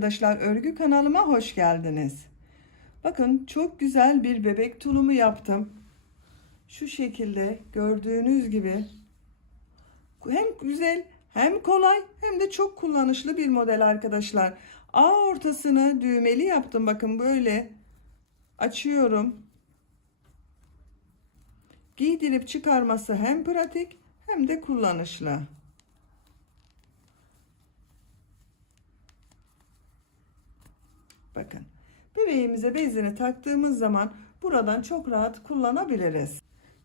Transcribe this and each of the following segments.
arkadaşlar, örgü kanalıma hoş geldiniz. Bakın çok güzel bir bebek tulumu yaptım. Şu şekilde gördüğünüz gibi hem güzel hem kolay hem de çok kullanışlı bir model arkadaşlar. A ortasını düğmeli yaptım. Bakın böyle açıyorum. Giydirip çıkarması hem pratik hem de kullanışlı. Bakın, bebeğimize bezini taktığımız zaman buradan çok rahat kullanabiliriz.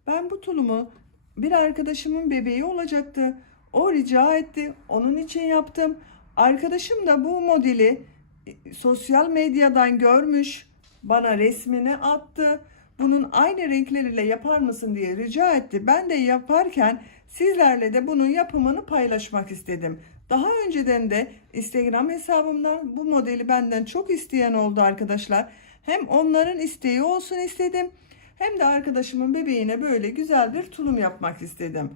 Ben bu tulumu bir arkadaşımın bebeği olacaktı. O rica etti. Onun için yaptım. Arkadaşım da bu modeli sosyal medyadan görmüş. Bana resmini attı. Bunun aynı renkleriyle yapar mısın diye rica etti. Ben de yaparken sizlerle de bunun yapımını paylaşmak istedim. Daha önceden de Instagram hesabımdan bu modeli benden çok isteyen oldu arkadaşlar. Hem onların isteği olsun istedim, hem de arkadaşımın bebeğine böyle güzel bir tulum yapmak istedim.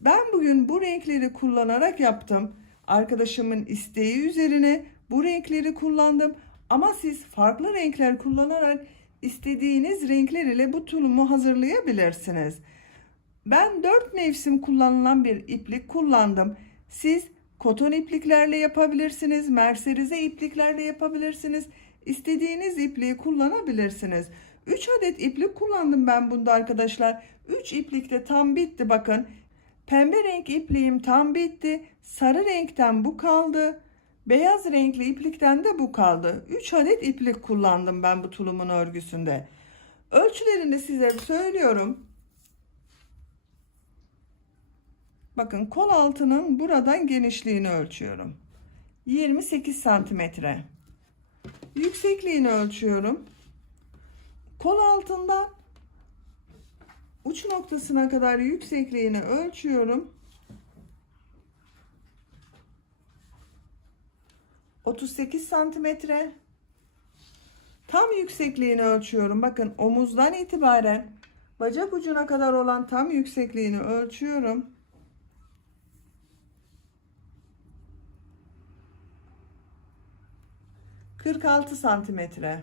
Ben bugün bu renkleri kullanarak yaptım. Arkadaşımın isteği üzerine bu renkleri kullandım. Ama siz farklı renkler kullanarak istediğiniz renkler ile bu tulumu hazırlayabilirsiniz. Ben 4 mevsim kullanılan bir iplik kullandım. Siz koton ipliklerle yapabilirsiniz, merserize ipliklerle yapabilirsiniz. İstediğiniz ipliği kullanabilirsiniz. 3 adet iplik kullandım ben bunda arkadaşlar. 3 iplik de tam bitti bakın. Pembe renk ipliğim tam bitti. Sarı renkten bu kaldı. Beyaz renkli iplikten de bu kaldı. 3 adet iplik kullandım ben bu tulumun örgüsünde. Ölçülerini size söylüyorum. Bakın, kol altının buradan genişliğini ölçüyorum. 28 santimetre. Yüksekliğini ölçüyorum. Kol altından uç noktasına kadar yüksekliğini ölçüyorum. 38 santimetre. Tam yüksekliğini ölçüyorum. Bakın, omuzdan itibaren bacak ucuna kadar olan tam yüksekliğini ölçüyorum. 46 santimetre.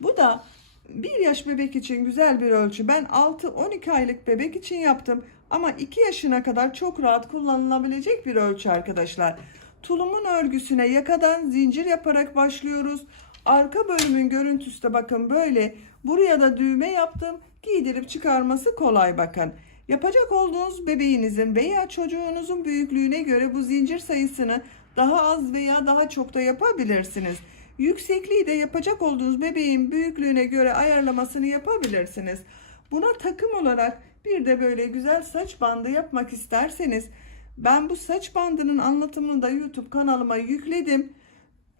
Bu da 1 yaş bebek için güzel bir ölçü. Ben 6-12 aylık bebek için yaptım. Ama 2 yaşına kadar çok rahat kullanılabilecek bir ölçü arkadaşlar. Tulumun örgüsüne yakadan zincir yaparak başlıyoruz. Arka bölümün görüntüsü de bakın böyle. Buraya da düğme yaptım. Giydirip çıkarması kolay bakın. Yapacak olduğunuz bebeğinizin veya çocuğunuzun büyüklüğüne göre bu zincir sayısını daha az veya daha çok da yapabilirsiniz. Yüksekliği de yapacak olduğunuz bebeğin büyüklüğüne göre ayarlamasını yapabilirsiniz. Buna takım olarak bir de böyle güzel saç bandı yapmak isterseniz, ben bu saç bandının anlatımını da YouTube kanalıma yükledim.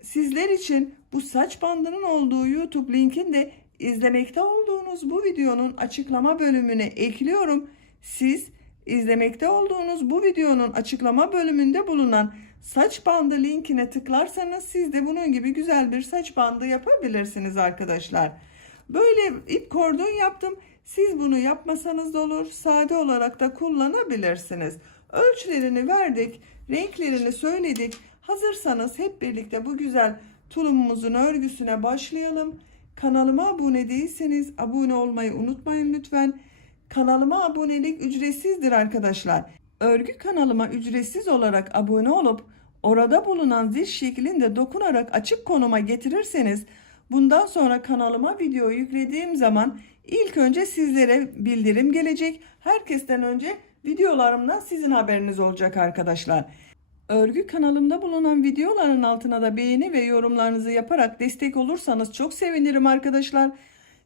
Sizler için bu saç bandının olduğu YouTube linkini de izlemekte olduğunuz bu videonun açıklama bölümüne ekliyorum. Siz izlemekte olduğunuz bu videonun açıklama bölümünde bulunan saç bandı linkine tıklarsanız siz de bunun gibi güzel bir saç bandı yapabilirsiniz arkadaşlar. Böyle ip kordon yaptım. Siz bunu yapmasanız da olur. Sade olarak da kullanabilirsiniz. Ölçülerini verdik. Renklerini söyledik. Hazırsanız hep birlikte bu güzel tulumumuzun örgüsüne başlayalım. Kanalıma abone değilseniz abone olmayı unutmayın lütfen. Kanalıma abonelik ücretsizdir arkadaşlar. Örgü kanalıma ücretsiz olarak abone olup orada bulunan zil şeklinde dokunarak açık konuma getirirseniz, bundan sonra kanalıma video yüklediğim zaman ilk önce sizlere bildirim gelecek. Herkesten önce videolarımdan sizin haberiniz olacak arkadaşlar. Örgü kanalımda bulunan videoların altına da beğeni ve yorumlarınızı yaparak destek olursanız çok sevinirim arkadaşlar.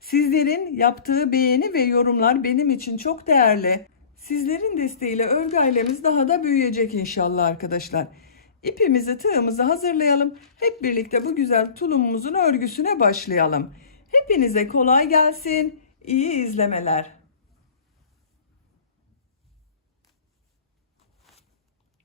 Sizlerin yaptığı beğeni ve yorumlar benim için çok değerli. Sizlerin desteğiyle örgü ailemiz daha da büyüyecek inşallah arkadaşlar. İpimizi, tığımızı hazırlayalım. Hep birlikte bu güzel tulumumuzun örgüsüne başlayalım. Hepinize kolay gelsin. İyi izlemeler.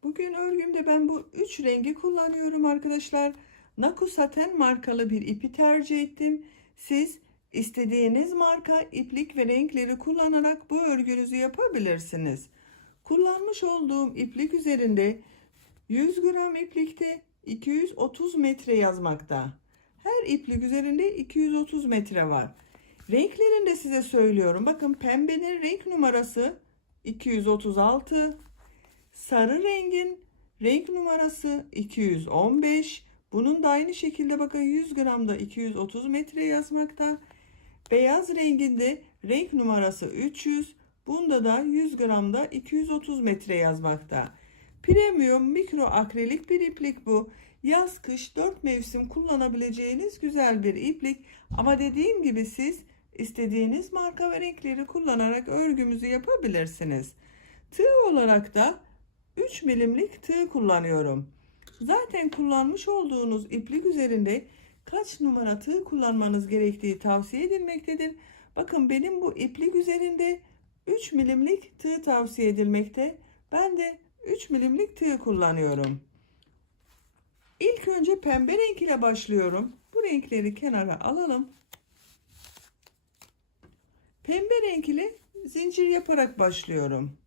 Bugün örgümde ben bu 3 rengi kullanıyorum arkadaşlar. Naku Saten markalı bir ipi tercih ettim. Siz istediğiniz marka iplik ve renkleri kullanarak bu örgünüzü yapabilirsiniz. Kullanmış olduğum iplik üzerinde 100 gram iplikte 230 metre yazmakta. Her iplik üzerinde 230 metre var. Renklerini de size söylüyorum. Bakın pembenin renk numarası 236. Sarı rengin renk numarası 215. Bunun da aynı şekilde bakın 100 gramda 230 metre yazmakta. Beyaz renginde renk numarası 300. Bunda da 100 gramda 230 metre yazmakta. Premium mikro akrilik bir iplik bu. Yaz kış 4 mevsim kullanabileceğiniz güzel bir iplik. Ama dediğim gibi siz istediğiniz marka ve renkleri kullanarak örgümüzü yapabilirsiniz. Tığ olarak da 3 milimlik tığ kullanıyorum. Zaten kullanmış olduğunuz iplik üzerinde kaç numara tığ kullanmanız gerektiği tavsiye edilmektedir. Bakın benim bu iplik üzerinde 3 milimlik tığ tavsiye edilmekte. Ben de 3 milimlik tığ kullanıyorum. İlk önce pembe renk ile başlıyorum. Bu renkleri kenara alalım. Pembe renk ile zincir yaparak başlıyorum.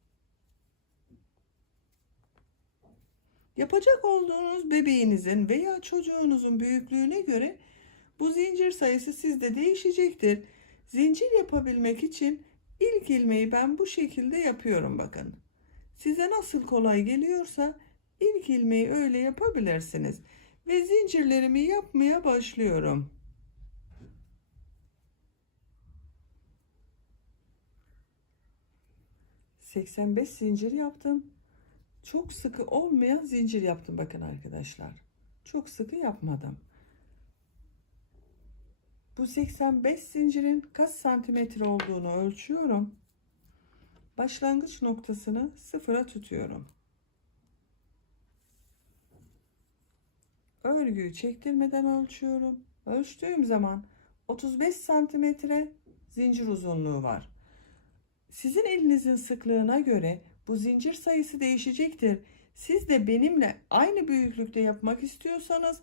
Yapacak olduğunuz bebeğinizin veya çocuğunuzun büyüklüğüne göre bu zincir sayısı sizde değişecektir. Zincir yapabilmek için ilk ilmeği ben bu şekilde yapıyorum bakın. Size nasıl kolay geliyorsa ilk ilmeği öyle yapabilirsiniz. Ve zincirlerimi yapmaya başlıyorum. ...85 zincir yaptım. Çok sıkı olmayan zincir yaptım bakın arkadaşlar. Çok sıkı yapmadım. Bu 85 zincirin kaç santimetre olduğunu ölçüyorum. Başlangıç noktasını sıfıra tutuyorum. Örgüyü çektirmeden ölçüyorum. Ölçtüğüm zaman 35 santimetre zincir uzunluğu var. Sizin elinizin sıklığına göre bu zincir sayısı değişecektir. Siz de benimle aynı büyüklükte yapmak istiyorsanız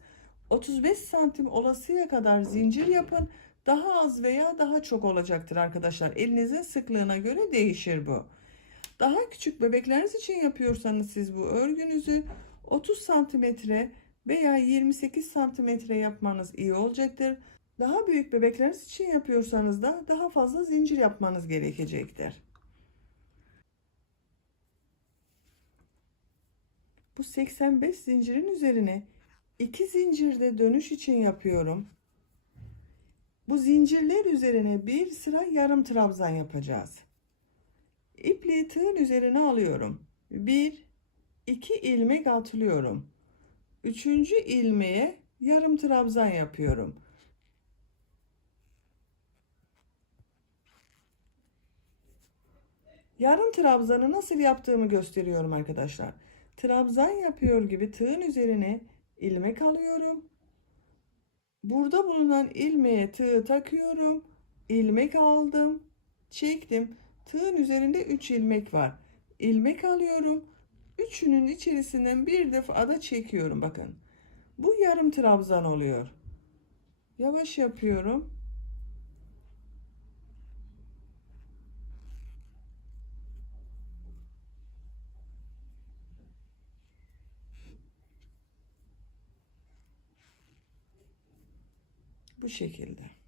35 santim olasıya kadar zincir yapın. Daha az veya daha çok olacaktır arkadaşlar. Elinizin sıklığına göre değişir bu. Daha küçük bebekleriniz için yapıyorsanız siz bu örgünüzü 30 santimetre veya 28 santimetre yapmanız iyi olacaktır. Daha büyük bebekleriniz için yapıyorsanız da daha fazla zincir yapmanız gerekecektir. Bu 85 zincirin üzerine 2 zincirde dönüş için yapıyorum. Bu zincirler üzerine bir sıra yarım trabzan yapacağız. İpliği tığın üzerine alıyorum. 1 2 ilmek atlıyorum. 3. ilmeğe yarım trabzan yapıyorum. Yarım trabzanı nasıl yaptığımı gösteriyorum arkadaşlar. Trabzan yapıyor gibi tığın üzerine ilmek alıyorum. Burada bulunan ilmeğe tığ takıyorum. İlmek aldım. Çektim. Tığın üzerinde 3 ilmek var. İlmek alıyorum. Üçünün içerisinden bir defa da çekiyorum bakın. Bu yarım trabzan oluyor. Yavaş yapıyorum. Bu şekilde.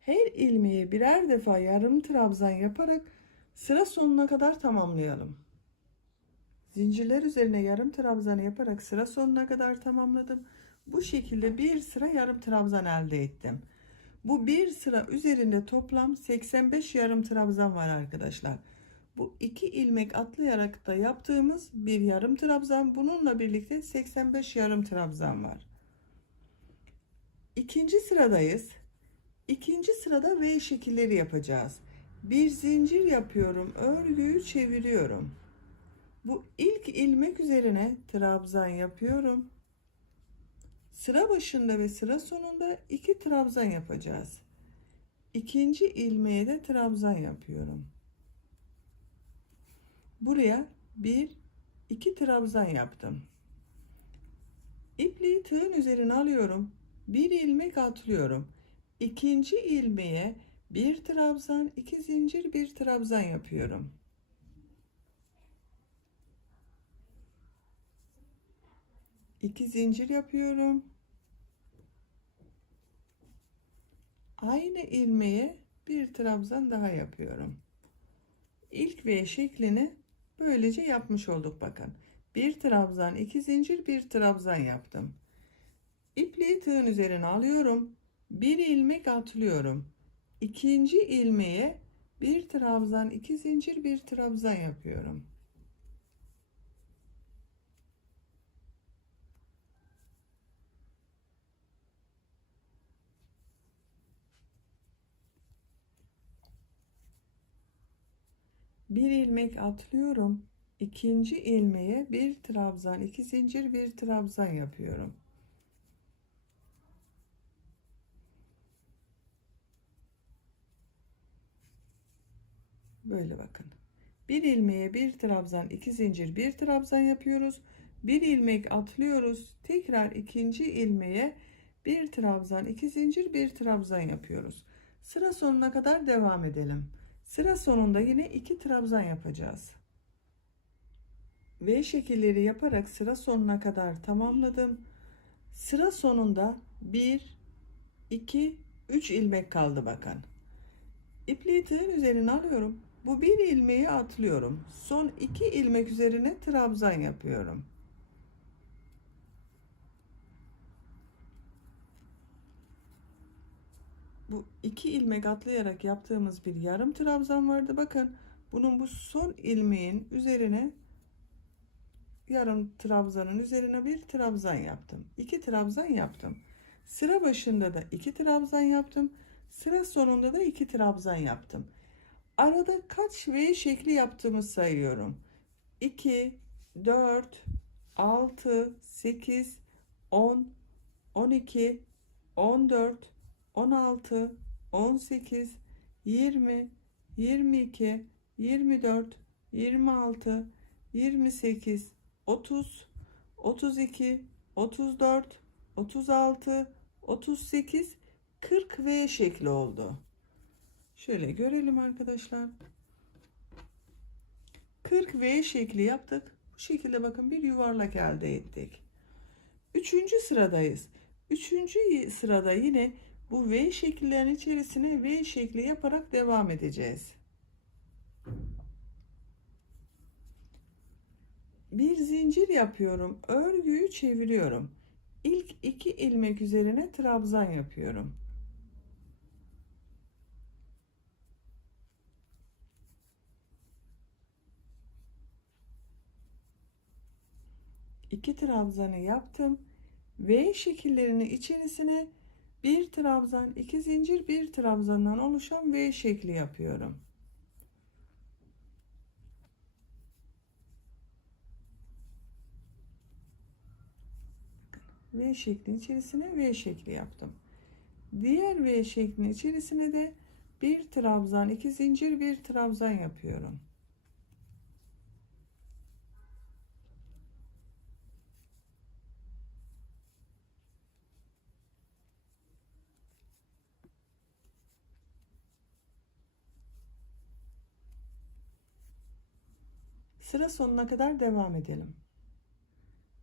Her ilmeği birer defa yarım trabzan yaparak sıra sonuna kadar tamamlayalım. Zincirler üzerine yarım trabzan yaparak sıra sonuna kadar tamamladım. Bu şekilde bir sıra yarım trabzan elde ettim. Bu bir sıra üzerinde toplam 85 yarım trabzan var arkadaşlar. Bu 2 ilmek atlayarak da yaptığımız bir yarım trabzan. Bununla birlikte 85 yarım trabzan var. İkinci sıradayız. İkinci sırada V şekilleri yapacağız. Bir zincir yapıyorum. Örgüyü çeviriyorum. Bu ilk ilmek üzerine trabzan yapıyorum. Sıra başında ve sıra sonunda 2 trabzan yapacağız. İkinci ilmeğe de trabzan yapıyorum. Buraya 1 2 trabzan yaptım. İpliği tığın üzerine alıyorum. Bir ilmek atlıyorum. İkinci ilmeğe bir trabzan, 2 zincir, bir trabzan yapıyorum. 2 zincir yapıyorum. Aynı ilmeğe bir trabzan daha yapıyorum. İlk V şeklini böylece yapmış olduk bakın. Bir trabzan, 2 zincir, bir trabzan yaptım. İpliği tığın üzerine alıyorum. Bir ilmek atlıyorum. İkinci ilmeğe bir trabzan, 2 zincir, bir trabzan yapıyorum. Bir ilmek atlıyorum. İkinci ilmeğe bir trabzan, 2 zincir, bir trabzan yapıyorum. Böyle bakın. Bir ilmeğe bir trabzan, 2 zincir, bir trabzan yapıyoruz. Bir ilmek atlıyoruz. Tekrar ikinci ilmeğe bir trabzan, 2 zincir, bir trabzan yapıyoruz. Sıra sonuna kadar devam edelim. Sıra sonunda yine 2 trabzan yapacağız. V şekilleri yaparak sıra sonuna kadar tamamladım. Sıra sonunda 1, 2, 3 ilmek kaldı bakın. İpliği tığın üzerine alıyorum. Bu bir ilmeği atlıyorum. Son 2 ilmek üzerine trabzan yapıyorum. Bu 2 ilmek atlayarak yaptığımız bir yarım trabzan vardı. Bakın bunun bu son ilmeğin üzerine yarım trabzanın üzerine bir trabzan yaptım. 2 trabzan yaptım. Sıra başında da 2 trabzan yaptım. Sıra sonunda da 2 trabzan yaptım. Arada kaç V şekli yaptığımı sayıyorum. 2, 4, 6, 8, 10, 12, 14, 16, 18, 20, 22, 24, 26, 28, 30, 32, 34, 36, 38, 40 V şekli oldu. Şöyle görelim arkadaşlar. 40 V şekli yaptık. Bu şekilde bakın bir yuvarlak elde ettik. Üçüncü sıradayız. Üçüncü sırada yine bu V şekillerin içerisine V şekli yaparak devam edeceğiz. Bir zincir yapıyorum. Örgüyü çeviriyorum. İlk 2 ilmek üzerine trabzan yapıyorum. İki trabzanı yaptım. V şekillerinin içerisine bir trabzan, 2 zincir, bir trabzandan oluşan V şekli yapıyorum. V şeklinin içerisine V şekli yaptım. Diğer V şeklinin içerisine de bir trabzan, 2 zincir, bir trabzan yapıyorum. Sıra sonuna kadar devam edelim.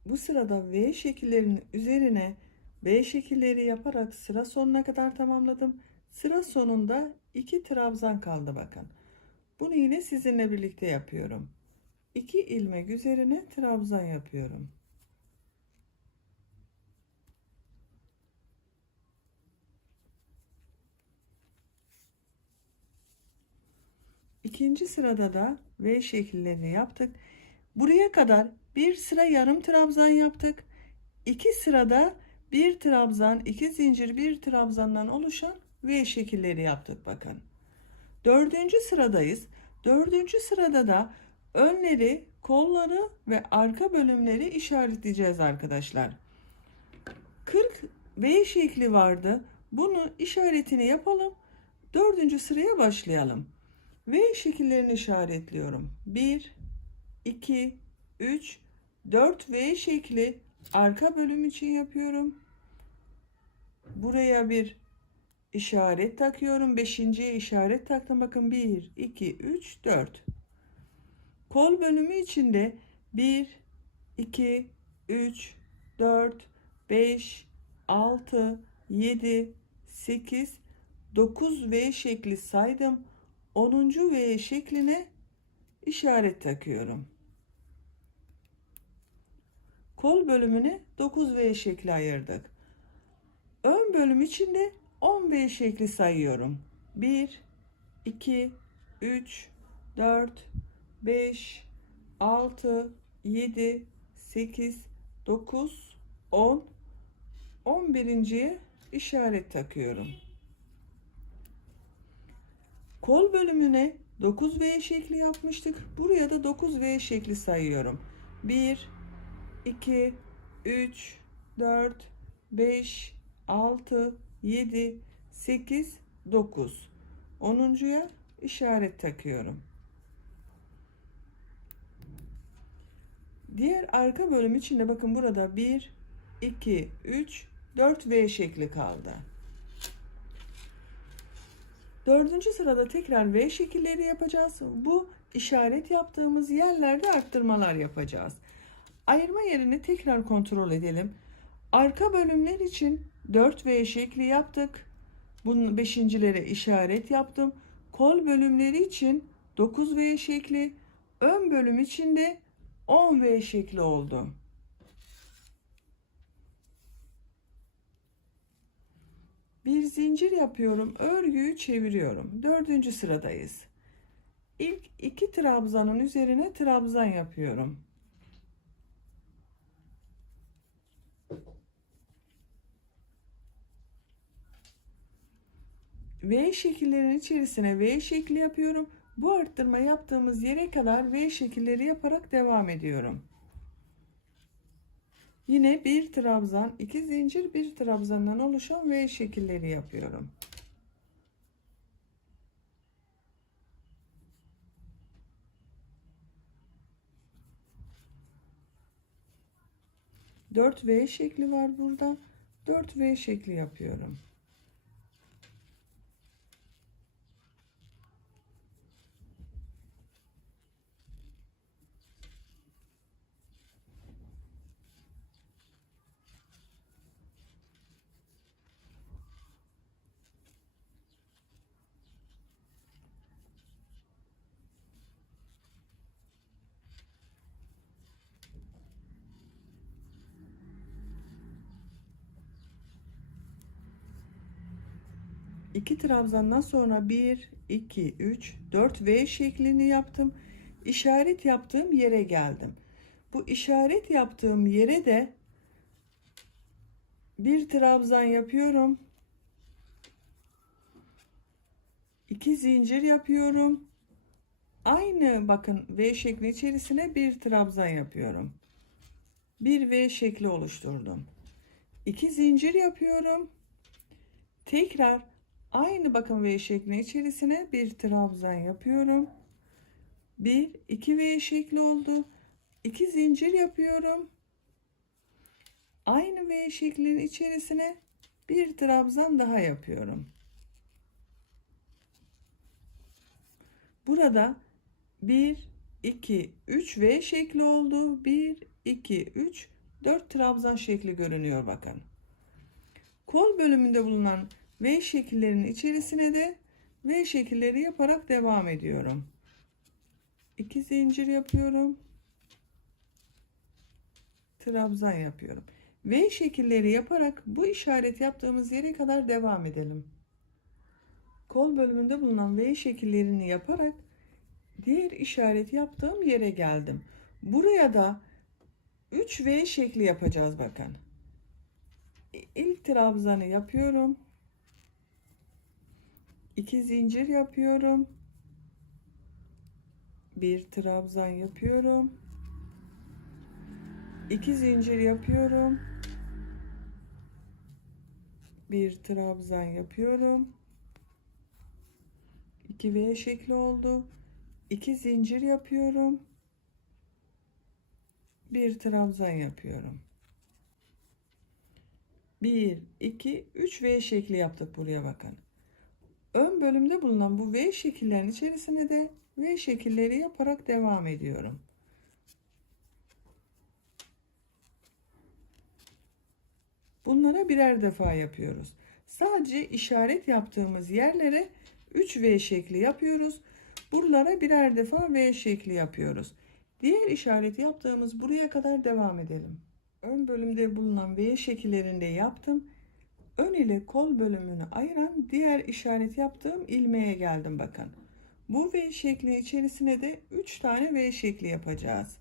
Bu sırada V şekillerinin üzerine V şekilleri yaparak sıra sonuna kadar tamamladım. Sıra sonunda 2 trabzan kaldı bakın. Bunu yine sizinle birlikte yapıyorum. 2 ilmek üzerine trabzan yapıyorum. İkinci sırada da V şekillerini yaptık. Buraya kadar bir sıra yarım trabzan yaptık. 2 sırada bir trabzan, 2 zincir, bir trabzandan oluşan V şekilleri yaptık bakın. Dördüncü sıradayız. Dördüncü sırada da önleri, kolları ve arka bölümleri işaretleyeceğiz arkadaşlar. 40 V şekli vardı. Bunu işaretini yapalım. Dördüncü sıraya başlayalım. V şekillerini işaretliyorum. 1, 2, 3, 4 V şekli arka bölüm için yapıyorum. Buraya bir işaret takıyorum. Beşinciye işaret taktım. Bakın 1, 2, 3, 4. Kol bölümü içinde 1, 2, 3, 4, 5, 6, 7, 8, 9 V şekli saydım. 10. V şekline işaret takıyorum. Kol bölümüne 9 V şekli ayırdık. Ön bölüm için de 10 V şekli sayıyorum. 1, 2, 3, 4, 5, 6, 7, 8, 9, 10, 11.'ye işaret takıyorum. Kol bölümüne 9V şekli yapmıştık. Buraya da 9V şekli sayıyorum. 1, 2, 3, 4, 5, 6, 7, 8, 9. 10.'ya işaret takıyorum. Diğer arka bölüm için de bakın burada 1, 2, 3, 4 V şekli kaldı. 4. sırada tekrar V şekilleri yapacağız. Bu işaret yaptığımız yerlerde arttırmalar yapacağız. Ayırma yerini tekrar kontrol edelim. Arka bölümler için 4 V şekli yaptık. Bunun 5.'lere işaret yaptım. Kol bölümleri için 9 V şekli, ön bölüm için de 10 V şekli oldu. Bir zincir yapıyorum, örgüyü çeviriyorum. 4. sıradayız. İlk 2 trabzanın üzerine trabzan yapıyorum. V şekillerinin içerisine V şekli yapıyorum. Bu arttırma yaptığımız yere kadar V şekilleri yaparak devam ediyorum. Yine bir trabzan, 2 zincir, bir trabzandan oluşan V şekilleri yapıyorum. Dört V şekli var burada. 4 V şekli yapıyorum. İki trabzandan sonra 1, 2, 3, 4 V şeklini yaptım. İşaret yaptığım yere geldim. Bu işaret yaptığım yere de bir trabzan yapıyorum. 2 zincir yapıyorum. Aynı bakın V şekli içerisine bir trabzan yapıyorum. Bir V şekli oluşturdum. 2 zincir yapıyorum. Tekrar aynı bakın V şekli içerisine bir trabzan yapıyorum. 1, 2 V şekli oldu. 2 zincir yapıyorum. Aynı V şeklinin içerisine bir trabzan daha yapıyorum. Burada 1, 2, 3 V şekli oldu. 1, 2, 3, 4 trabzan şekli görünüyor bakın. Kol bölümünde bulunan V şekillerinin içerisine de V şekilleri yaparak devam ediyorum. 2 zincir yapıyorum. Trabzan yapıyorum. V şekilleri yaparak bu işaret yaptığımız yere kadar devam edelim. Kol bölümünde bulunan V şekillerini yaparak diğer işaret yaptığım yere geldim. Buraya da 3 V şekli yapacağız bakın. İlk trabzanı yapıyorum. 2 zincir yapıyorum. Bir trabzan yapıyorum. 2 zincir yapıyorum. Bir trabzan yapıyorum. 2 V şekli oldu. 2 zincir yapıyorum. Bir trabzan yapıyorum. 1, 2, 3 V şekli yaptık buraya bakın. Ön bölümde bulunan bu V şekillerin içerisine de V şekilleri yaparak devam ediyorum. Bunlara birer defa yapıyoruz. Sadece işaret yaptığımız yerlere 3 V şekli yapıyoruz. Buralara birer defa V şekli yapıyoruz. Diğer işaret yaptığımız buraya kadar devam edelim. Ön bölümde bulunan V şekillerinde yaptım. Ön ile kol bölümünü ayıran diğer işaret yaptığım ilmeğe geldim bakın. Bu V şekli içerisine de 3 tane V şekli yapacağız.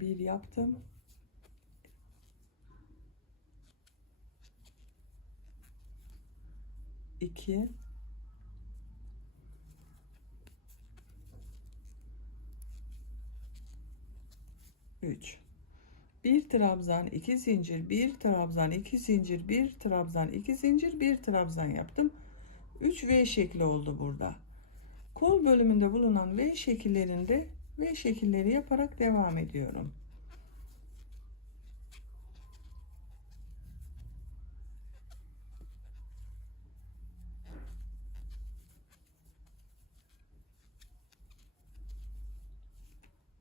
Bir yaptım. 2 3 bir trabzan, 2 zincir, bir trabzan, 2 zincir, bir trabzan, 2 zincir, bir trabzan yaptım. 3 V şekli oldu burada. Kol bölümünde bulunan V şekillerinde V şekilleri yaparak devam ediyorum.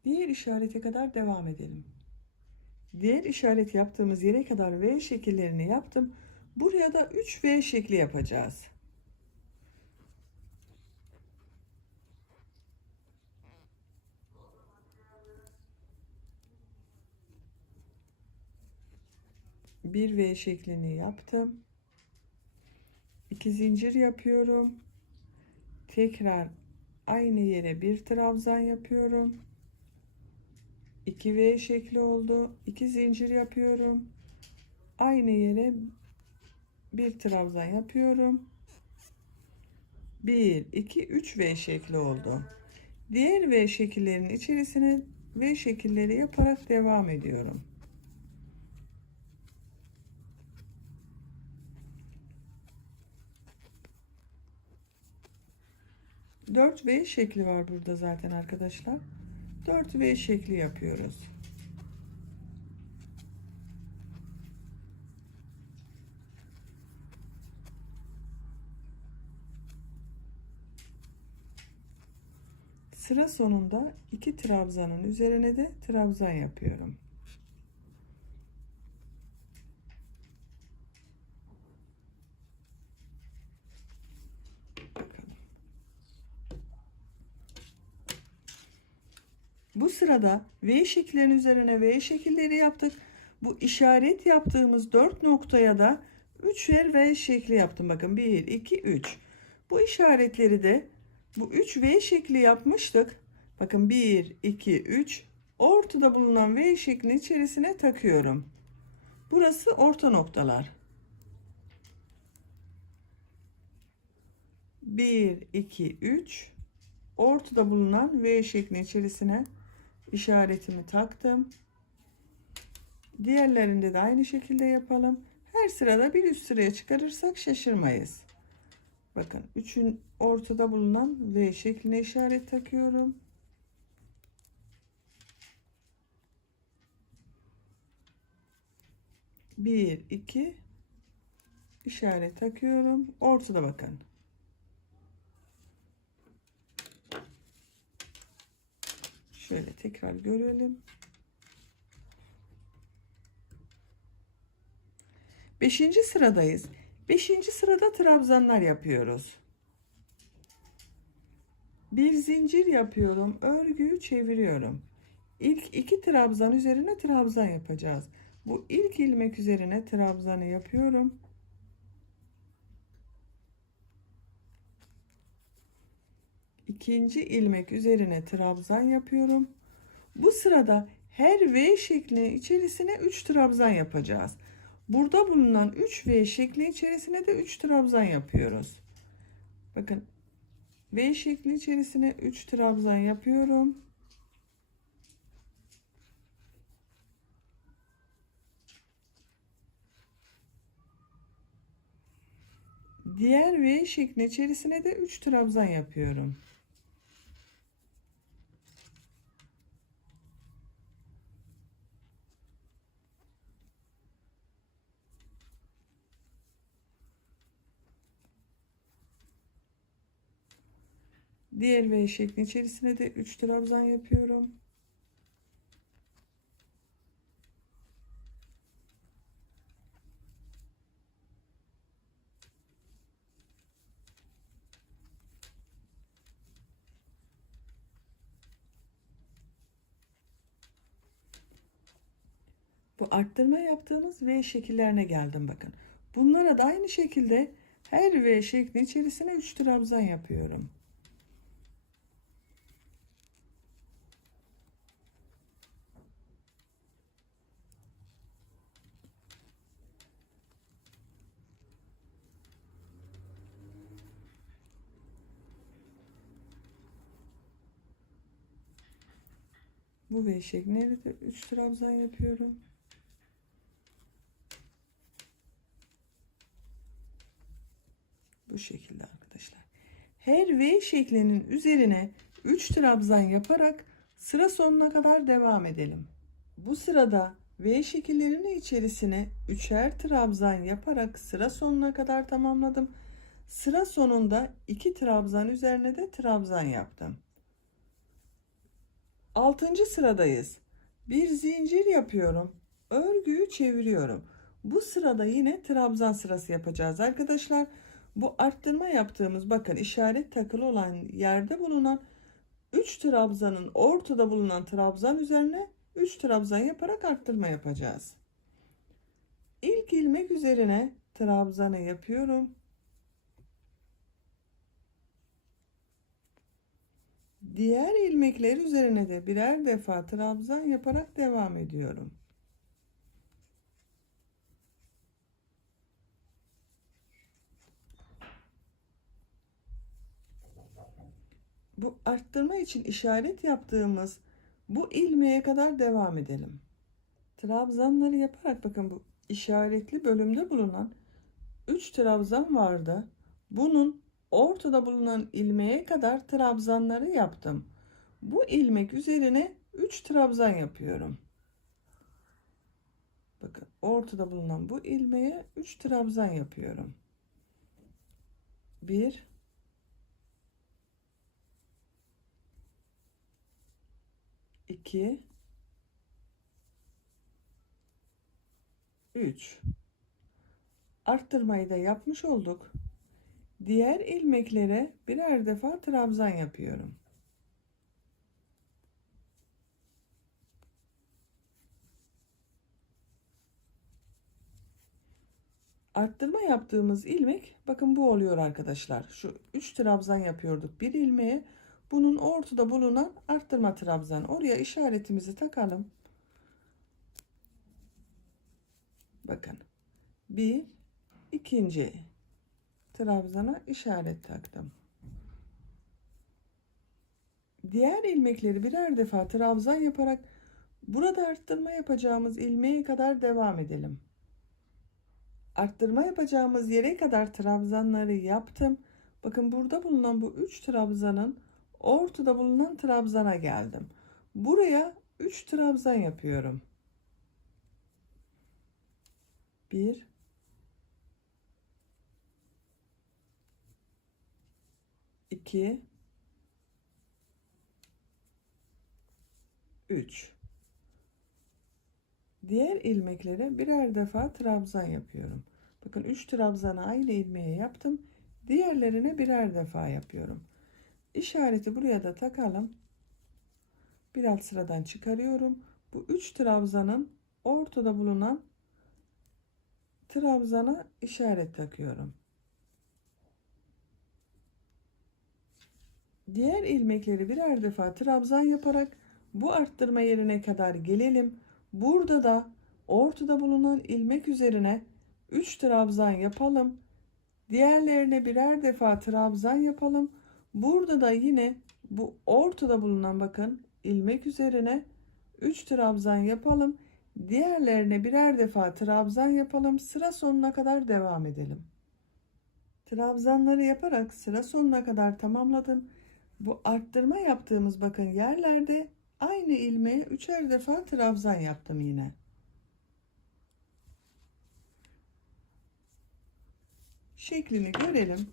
Diğer işarete kadar devam edelim. Diğer işaret yaptığımız yere kadar V şekillerini yaptım. Buraya da 3 V şekli yapacağız. Bir V şeklini yaptım. 2 zincir yapıyorum. Tekrar aynı yere bir trabzan yapıyorum. 2 V şekli oldu. 2 zincir yapıyorum. Aynı yere bir trabzan yapıyorum. 1 2 3 V şekli oldu. Diğer V şekillerinin içerisine V şekilleri yaparak devam ediyorum. Dört V şekli var burada zaten arkadaşlar. 4 V şekli yapıyoruz. Sıra sonunda 2 trabzanın üzerine de trabzan yapıyorum. Bakalım. Bu sırada V şekillerinin üzerine V şekilleri yaptık. Bu işaret yaptığımız 4 noktaya da 3'er V şekli yaptım. Bakın 1 2 3. Bu işaretleri de bu 3 V şekli yapmıştık. Bakın 1 2 3 ortada bulunan V şeklinin içerisine takıyorum. Burası orta noktalar. 1 2 3 ortada bulunan V şeklinin içerisine işaretimi taktım. Diğerlerinde de aynı şekilde yapalım. Her sırada bir üst sıraya çıkarırsak şaşırmayız. Bakın 3'ün ortada bulunan V şekline işaret takıyorum. Bir, iki işaret takıyorum. Ortada bakın. Şöyle tekrar görelim. 5. sıradayız. 5. sırada trabzanlar yapıyoruz. Bir zincir yapıyorum. Örgüyü çeviriyorum. İlk 2 trabzan üzerine trabzan yapacağız. Bu ilk ilmek üzerine trabzanı yapıyorum. İkinci ilmek üzerine trabzan yapıyorum. Bu sırada her V şekli içerisine 3 trabzan yapacağız. Burada bulunan 3 V şekli içerisine de 3 trabzan yapıyoruz. Bakın V şekli içerisine 3 trabzan yapıyorum. Diğer V şekli içerisine de 3 trabzan yapıyorum. Diğer V şekli içerisine de 3 trabzan yapıyorum. Bu arttırma yaptığımız V şekillerine geldim bakın. Bunlara da aynı şekilde her V şekli içerisine 3 trabzan yapıyorum. Bu V şekline de 3 trabzan yapıyorum. Bu şekilde arkadaşlar. Her V şeklinin üzerine 3 trabzan yaparak sıra sonuna kadar devam edelim. Bu sırada V şekillerinin içerisine 3'er trabzan yaparak sıra sonuna kadar tamamladım. Sıra sonunda 2 trabzan üzerine de trabzan yaptım. 6. sıradayız. Bir zincir yapıyorum. Örgüyü çeviriyorum. Bu sırada yine trabzan sırası yapacağız arkadaşlar. Bu arttırma yaptığımız bakın işaret takılı olan yerde bulunan 3 trabzanın ortada bulunan trabzan üzerine 3 trabzan yaparak arttırma yapacağız. İlk ilmek üzerine trabzanı yapıyorum. Diğer ilmekler üzerine de birer defa trabzan yaparak devam ediyorum. Bu arttırma için işaret yaptığımız bu ilmeğe kadar devam edelim. Trabzanları yaparak bakın bu işaretli bölümde bulunan 3 trabzan vardı. Bunun ortada bulunan ilmeğe kadar trabzanları yaptım. Bu ilmek üzerine 3 trabzan yapıyorum. Bakın ortada bulunan bu ilmeğe 3 trabzan yapıyorum. 1 2 3 Arttırmayı da yapmış olduk. Diğer ilmeklere birer defa trabzan yapıyorum. Arttırma yaptığımız ilmek bakın bu oluyor arkadaşlar. Şu 3 trabzan yapıyorduk bir ilmeğe. Bunun ortada bulunan arttırma trabzan. Oraya işaretimizi takalım. Bakın. Bir ikinci trabzana işaret taktım. Diğer ilmekleri birer defa trabzan yaparak burada arttırma yapacağımız ilmeğe kadar devam edelim. Arttırma yapacağımız yere kadar trabzanları yaptım. Bakın burada bulunan bu 3 trabzanın ortada bulunan trabzana geldim. Buraya 3 trabzan yapıyorum. 1 2 3 Diğer ilmeklere birer defa trabzan yapıyorum. Bakın 3 trabzanı aynı ilmeğe yaptım. Diğerlerine birer defa yapıyorum. İşareti buraya da takalım. Bir alt sıradan çıkarıyorum. Bu 3 trabzanın ortada bulunan trabzana işaret takıyorum. Diğer ilmekleri birer defa trabzan yaparak bu arttırma yerine kadar gelelim. Burada da ortada bulunan ilmek üzerine 3 trabzan yapalım. Diğerlerine birer defa trabzan yapalım. Burada da yine bu ortada bulunan bakın ilmek üzerine 3 trabzan yapalım. Diğerlerine birer defa trabzan yapalım. Sıra sonuna kadar devam edelim. Trabzanları yaparak sıra sonuna kadar tamamladım. Bu arttırma yaptığımız bakın yerlerde aynı ilmeğe 3'er defa trabzan yaptım yine. Şeklini görelim.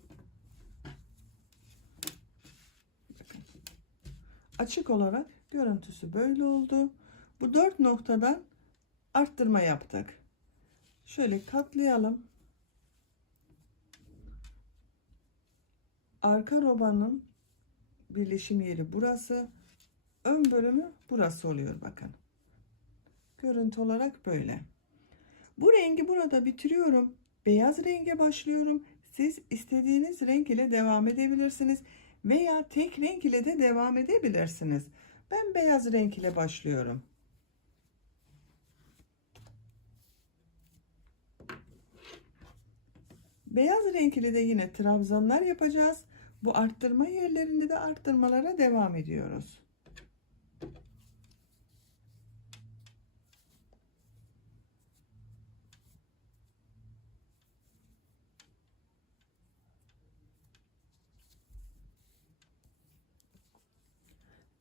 açık olarak görüntüsü böyle oldu. Bu 4 noktadan arttırma yaptık. Şöyle katlayalım. Arka robanın birleşim yeri burası. Ön bölümü burası oluyor bakın. Görüntü olarak böyle. Bu rengi burada bitiriyorum. Beyaz renge başlıyorum. Siz istediğiniz renk ile devam edebilirsiniz. Veya tek renk ile de devam edebilirsiniz. Ben beyaz renk ile başlıyorum. Beyaz renk ile de yine trabzanlar yapacağız. Bu arttırma yerlerinde de arttırmalara devam ediyoruz.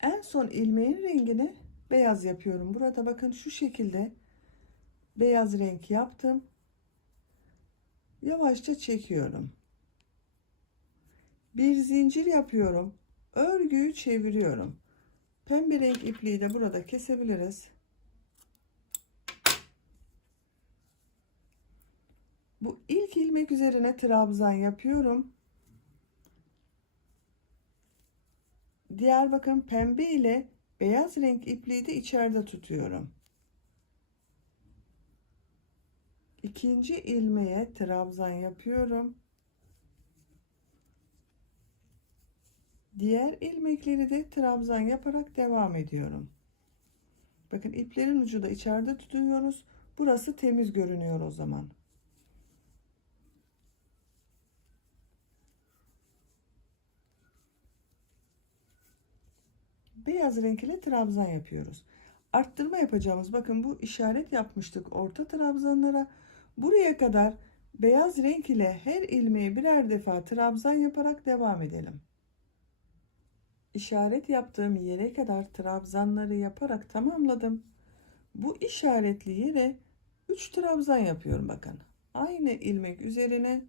En son ilmeğin rengini beyaz yapıyorum. Burada bakın şu şekilde beyaz renk yaptım. Yavaşça çekiyorum. Bir zincir yapıyorum. Örgüyü çeviriyorum. Pembe renk ipliği de burada kesebiliriz. Bu ilk ilmek üzerine trabzan yapıyorum. Diğer bakın pembe ile beyaz renk ipliği de içeride tutuyorum. İkinci ilmeğe trabzan yapıyorum. Diğer ilmekleri de trabzan yaparak devam ediyorum. Bakın iplerin ucu da içeride tutuyoruz. Burası temiz görünüyor o zaman. Beyaz renk ile trabzan yapıyoruz. Arttırma yapacağımız bakın bu işaret yapmıştık orta trabzanlara. Buraya kadar beyaz renk ile her ilmeği birer defa trabzan yaparak devam edelim. İşaret yaptığım yere kadar trabzanları yaparak tamamladım. Bu işaretli yere 3 trabzan yapıyorum bakın. Aynı ilmek üzerine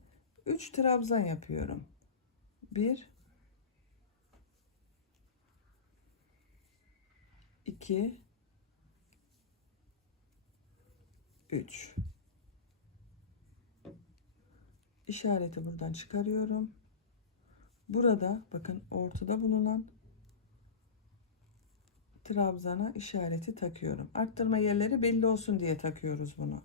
3 trabzan yapıyorum. 1 2 3 işareti buradan çıkarıyorum. Burada bakın ortada bulunan trabzana işareti takıyorum. Arttırma yerleri belli olsun diye takıyoruz bunu.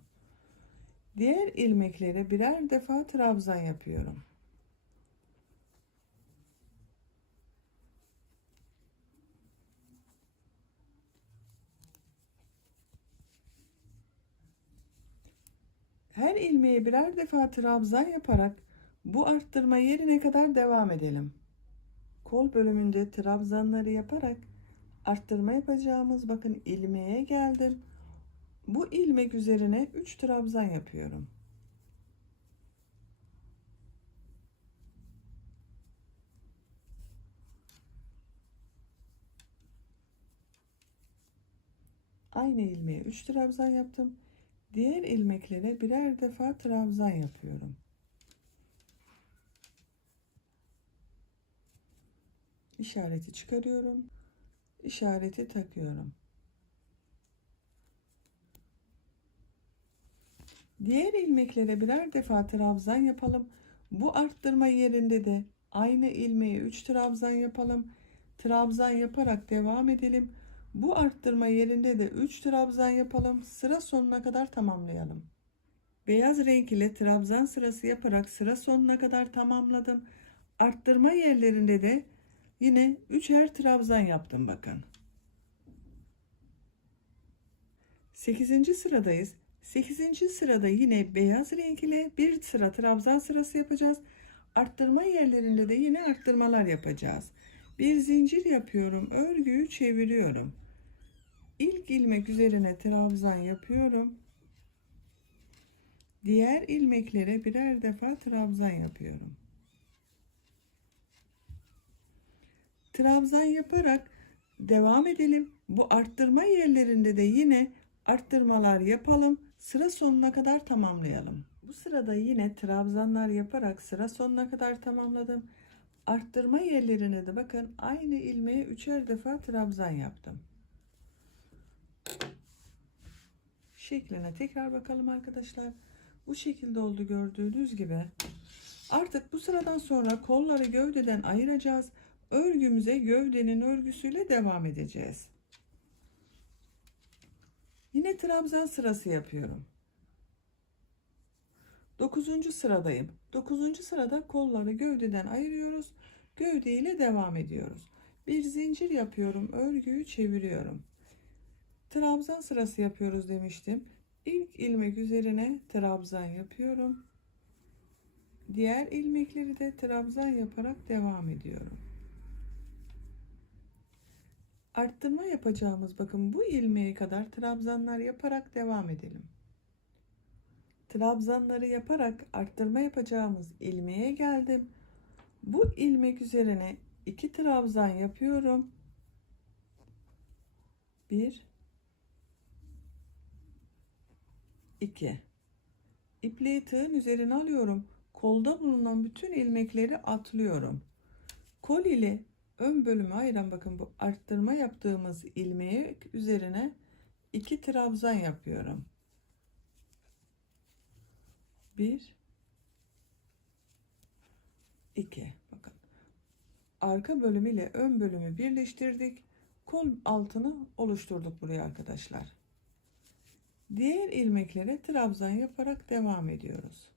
Diğer ilmeklere birer defa trabzan yapıyorum. Her ilmeğe birer defa trabzan yaparak bu arttırma yerine kadar devam edelim. Kol bölümünde trabzanları yaparak arttırma yapacağımız bakın ilmeğe geldim. Bu ilmek üzerine 3 trabzan yapıyorum. Aynı ilmeğe 3 trabzan yaptım. Diğer ilmeklere birer defa trabzan yapıyorum. İşareti çıkarıyorum. İşareti takıyorum. Diğer ilmeklere birer defa trabzan yapalım. Bu arttırma yerinde de aynı ilmeğe 3 trabzan yapalım. Trabzan yaparak devam edelim. Bu arttırma yerinde de 3 trabzan yapalım. Sıra sonuna kadar tamamlayalım. Beyaz renk ile trabzan sırası yaparak sıra sonuna kadar tamamladım. Arttırma yerlerinde de yine 3'er trabzan yaptım bakın. 8. sıradayız. 8. sırada yine beyaz renk ile bir sıra trabzan sırası yapacağız. Arttırma yerlerinde de yine arttırmalar yapacağız. Bir zincir yapıyorum. Örgüyü çeviriyorum. İlk ilmek üzerine trabzan yapıyorum. Diğer ilmeklere birer defa trabzan yapıyorum. Trabzan yaparak devam edelim. Bu arttırma yerlerinde de yine arttırmalar yapalım. Sıra sonuna kadar tamamlayalım. Bu sırada yine trabzanlar yaparak sıra sonuna kadar tamamladım. Arttırma yerlerine de bakın aynı ilmeğe 3'er defa trabzan yaptım. Şekline tekrar bakalım arkadaşlar. Bu şekilde oldu gördüğünüz gibi. Artık bu sıradan sonra kolları gövdeden ayıracağız. Örgümüze gövdenin örgüsüyle devam edeceğiz. Yine trabzan sırası yapıyorum. 9. sıradayım. 9. sırada kolları gövdeden ayırıyoruz. Gövde ile devam ediyoruz. Bir zincir yapıyorum. Örgüyü çeviriyorum. Trabzan sırası yapıyoruz demiştim. İlk ilmek üzerine trabzan yapıyorum. Diğer ilmekleri de trabzan yaparak devam ediyorum. Arttırma yapacağımız bakın bu ilmeğe kadar trabzanlar yaparak devam edelim. Trabzanları yaparak arttırma yapacağımız ilmeğe geldim. Bu ilmek üzerine 2 trabzan yapıyorum. 1 2 İpliği tığın üzerine alıyorum. Kolda bulunan bütün ilmekleri atlıyorum. Kol ile ön bölümü ayıran bakın bu arttırma yaptığımız ilmeği üzerine 2 trabzan yapıyorum. 1 2 bakın. Arka bölümü ile ön bölümü birleştirdik. Kol altını oluşturduk buraya arkadaşlar. Diğer ilmeklere trabzan yaparak devam ediyoruz.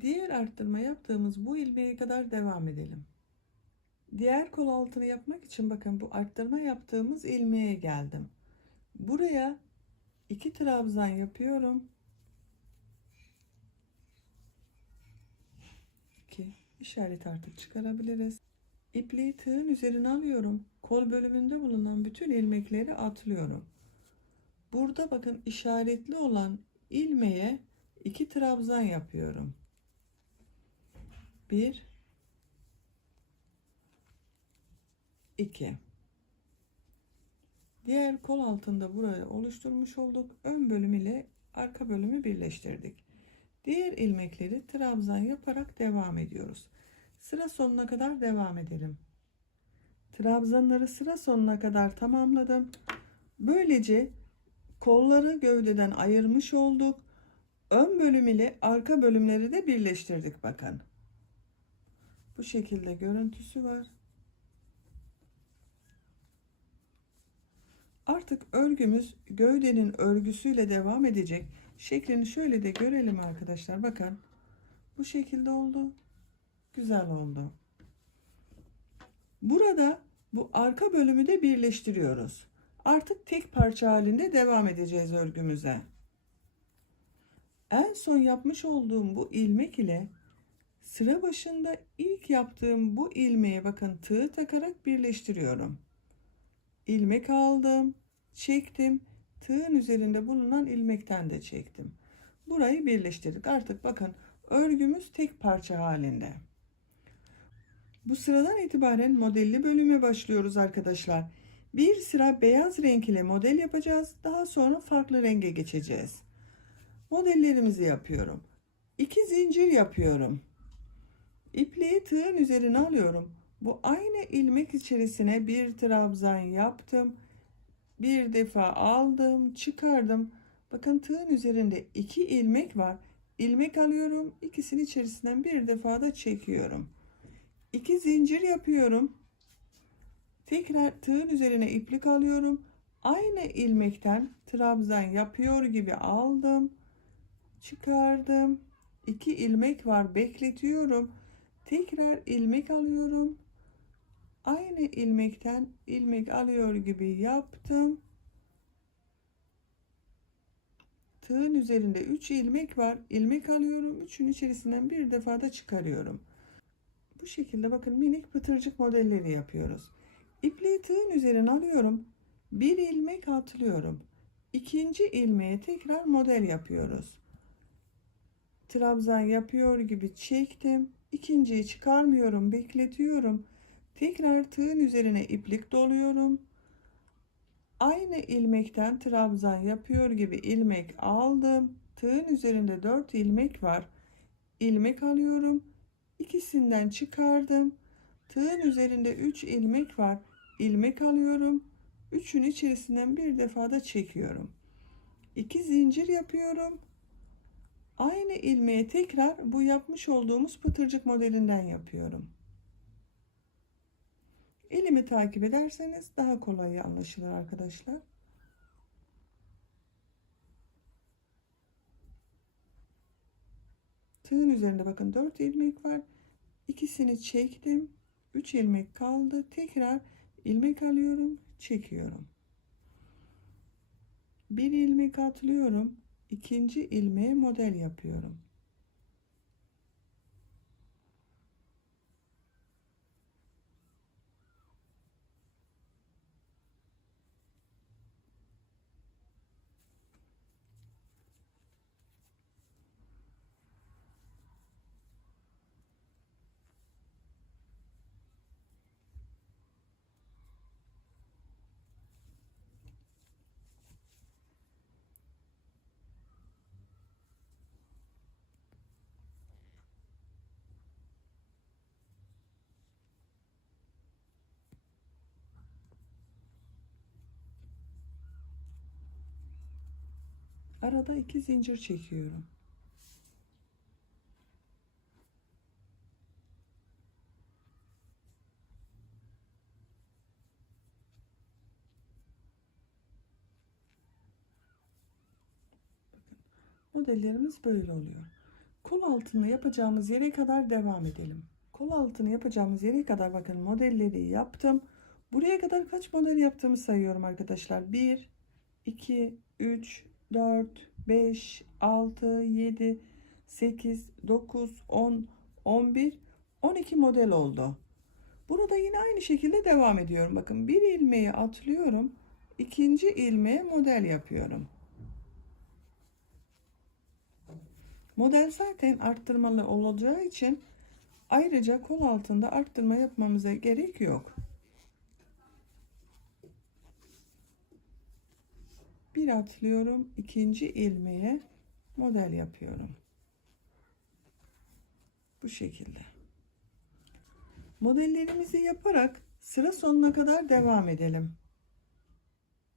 Diğer arttırma yaptığımız bu ilmeğe kadar devam edelim. Diğer kol altını yapmak için bakın bu arttırma yaptığımız ilmeğe geldim. Buraya 2 trabzan yapıyorum. 2 işaret artık çıkarabiliriz. İpliği tığın üzerine alıyorum. Kol bölümünde bulunan bütün ilmekleri atlıyorum. Burada bakın işaretli olan ilmeğe 2 trabzan yapıyorum. 1 2 Diğer kol altında buraya oluşturmuş olduk. Ön bölüm ile arka bölümü birleştirdik. Diğer ilmekleri trabzan yaparak devam ediyoruz. Sıra sonuna kadar devam edelim. Trabzanları sıra sonuna kadar tamamladım. Böylece kolları gövdeden ayırmış olduk. Ön bölüm ile arka bölümleri de birleştirdik bakın. Bu şekilde görüntüsü var. Artık örgümüz gövdenin örgüsüyle devam edecek. Şeklini şöyle de görelim arkadaşlar. Bakın. Bu şekilde oldu. Güzel oldu. Burada bu arka bölümü de birleştiriyoruz. Artık tek parça halinde devam edeceğiz örgümüze. En son yapmış olduğum bu ilmek ile sıra başında ilk yaptığım bu ilmeğe bakın tığ takarak birleştiriyorum. İlmek aldım, çektim. Tığın üzerinde bulunan ilmekten de çektim. Burayı birleştirdik. Artık bakın örgümüz tek parça halinde. Bu sıradan itibaren modelli bölüme başlıyoruz arkadaşlar. Bir sıra beyaz renk ile model yapacağız. Daha sonra farklı renge geçeceğiz. Modellerimizi yapıyorum. 2 zincir yapıyorum. İpliği tığın üzerine alıyorum. Bu aynı ilmek içerisine bir trabzan yaptım. Bir defa aldım, çıkardım. Bakın tığın üzerinde 2 ilmek var. İlmek alıyorum. İkisini içerisinden bir defa da çekiyorum. 2 zincir yapıyorum. Tekrar tığın üzerine iplik alıyorum. Aynı ilmekten trabzan yapıyor gibi aldım. Çıkardım. 2 ilmek var. Bekletiyorum. Tekrar ilmek alıyorum. Aynı ilmekten ilmek alıyor gibi yaptım. Tığın üzerinde 3 ilmek var. İlmek alıyorum. 3'ün içerisinden bir defa da çıkarıyorum. Bu şekilde bakın minik pıtırcık modelleri yapıyoruz. İpliği tığın üzerine alıyorum. Bir ilmek atlıyorum. İkinci ilmeğe tekrar model yapıyoruz. Trabzan yapıyor gibi çektim. İkinciyi çıkarmıyorum. Bekletiyorum. Tekrar tığın üzerine iplik doluyorum. Aynı ilmekten trabzan yapıyor gibi ilmek aldım. Tığın üzerinde 4 ilmek var. ilmek alıyorum. İkisinden çıkardım. Tığın üzerinde 3 ilmek var. İlmek alıyorum. Üçün içerisinden bir defa da çekiyorum. 2 zincir yapıyorum. Aynı ilmeği tekrar bu yapmış olduğumuz pıtırcık modelinden yapıyorum. Elimi takip ederseniz daha kolay anlaşılır arkadaşlar. Tığın üzerinde bakın 4 ilmek var. İkisini çektim. 3 ilmek kaldı. Tekrar ilmek alıyorum, çekiyorum. Bir ilmek atlıyorum. İkinci ilmeğe model yapıyorum. Arada 2 zincir çekiyorum. Modellerimiz böyle oluyor. Kol altını yapacağımız yere kadar devam edelim. Kol altını yapacağımız yere kadar bakın modelleri yaptım. Buraya kadar kaç model yaptığımı sayıyorum arkadaşlar. 1, 2, 3, 4, 5, 6, 7, 8, 9, 10, 11, 12 model oldu. Burada yine aynı şekilde devam ediyorum. Bakın bir ilmeği atlıyorum. İkinci ilmeğe model yapıyorum. Model zaten arttırmalı olacağı için ayrıca kol altında arttırma yapmamıza gerek yok. Bir atlıyorum, ikinci ilmeğe model yapıyorum. Bu şekilde. Modellerimizi yaparak sıra sonuna kadar devam edelim.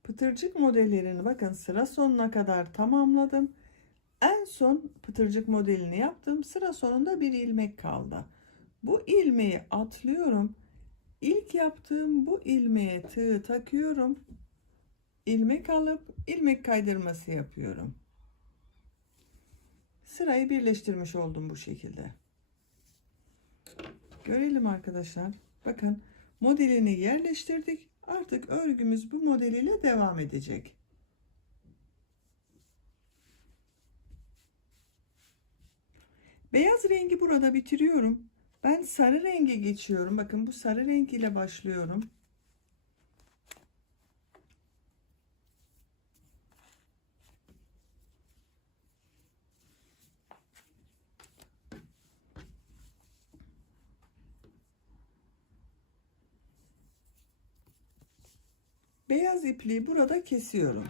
Pıtırcık modellerini bakın sıra sonuna kadar tamamladım. En son pıtırcık modelini yaptım. Sıra sonunda bir ilmek kaldı. Bu ilmeği atlıyorum. İlk yaptığım bu ilmeğe tığı takıyorum. İlmek alıp ilmek kaydırması yapıyorum. Sırayı birleştirmiş oldum bu şekilde. Görelim arkadaşlar. Bakın modelini yerleştirdik. Artık örgümüz bu model ile devam edecek. Beyaz rengi burada bitiriyorum. Ben sarı renge geçiyorum. Bakın bu sarı renk ile başlıyorum. Beyaz ipliği burada kesiyorum.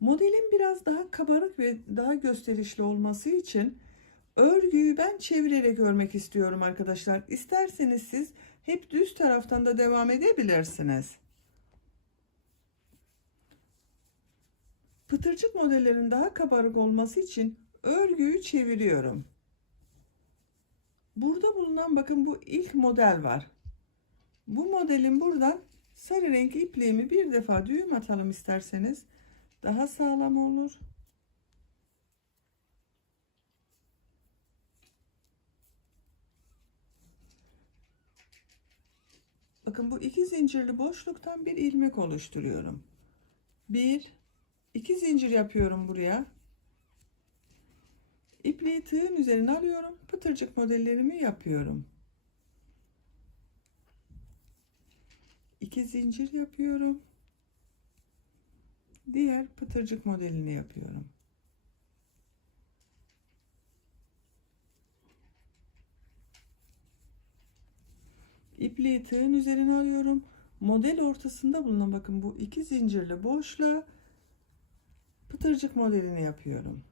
Modelin biraz daha kabarık ve daha gösterişli olması için örgüyü ben çevirerek örmek istiyorum arkadaşlar. İsterseniz siz hep düz taraftan da devam edebilirsiniz. Pıtırcık modellerin daha kabarık olması için örgüyü çeviriyorum. Burada bulunan bakın bu ilk model var. Bu modelin buradan sarı renk ipliğimi bir defa düğüm atalım isterseniz. Daha sağlam olur. Bakın bu iki zincirli boşluktan bir ilmek oluşturuyorum. Bir, iki zincir yapıyorum buraya. İpliği tığın üzerine alıyorum. Pıtırcık modellerimi yapıyorum. 2 zincir yapıyorum. Diğer pıtırcık modelini yapıyorum. İpliği tığın üzerine alıyorum. Model ortasında bulunan bakın bu iki zincirli boşluğa pıtırcık modelini yapıyorum.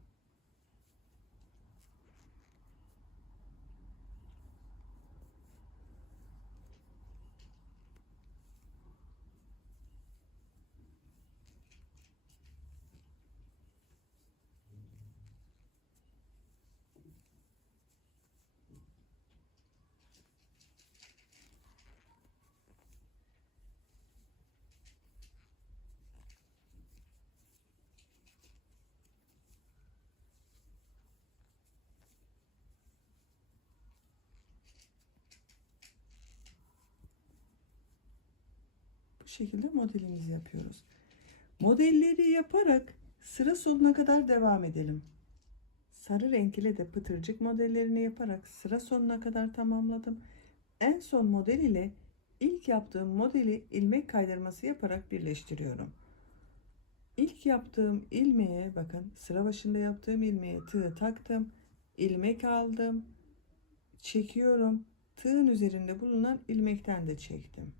Bu şekilde modelimizi yapıyoruz. Modelleri yaparak sıra sonuna kadar devam edelim. Sarı renk ile de pıtırcık modellerini yaparak sıra sonuna kadar tamamladım. En son model ile ilk yaptığım modeli ilmek kaydırması yaparak birleştiriyorum. İlk yaptığım ilmeğe bakın, sıra başında yaptığım ilmeğe tığ taktım, ilmek aldım, çekiyorum, tığın üzerinde bulunan ilmekten de çektim.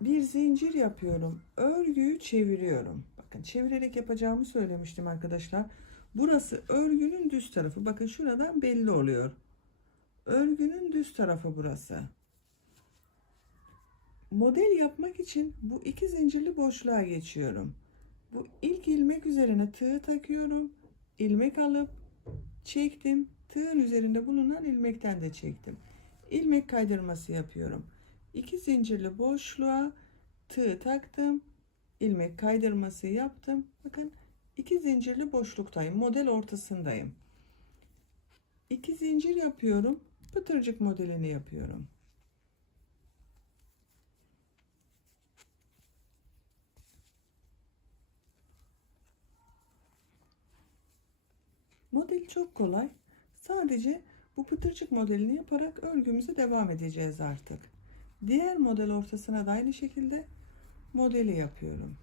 Bir zincir yapıyorum, örgüyü çeviriyorum. Bakın, çevirerek yapacağımı söylemiştim arkadaşlar. Burası örgünün düz tarafı. Bakın şuradan belli oluyor. Örgünün düz tarafı burası. Model yapmak için bu iki zincirli boşluğa geçiyorum. Bu ilk ilmek üzerine tığ takıyorum. İlmek alıp çektim. Tığın üzerinde bulunan ilmekten de çektim. İlmek kaydırması yapıyorum. İki zincirli boşluğa tığ taktım. İlmek kaydırması yaptım. Bakın, iki zincirli boşluktayım. Model ortasındayım. İki zincir yapıyorum. Pıtırcık modelini yapıyorum. Model çok kolay. Sadece bu pıtırcık modelini yaparak örgümüze devam edeceğiz artık. Diğer model ortasına da aynı şekilde modeli yapıyorum.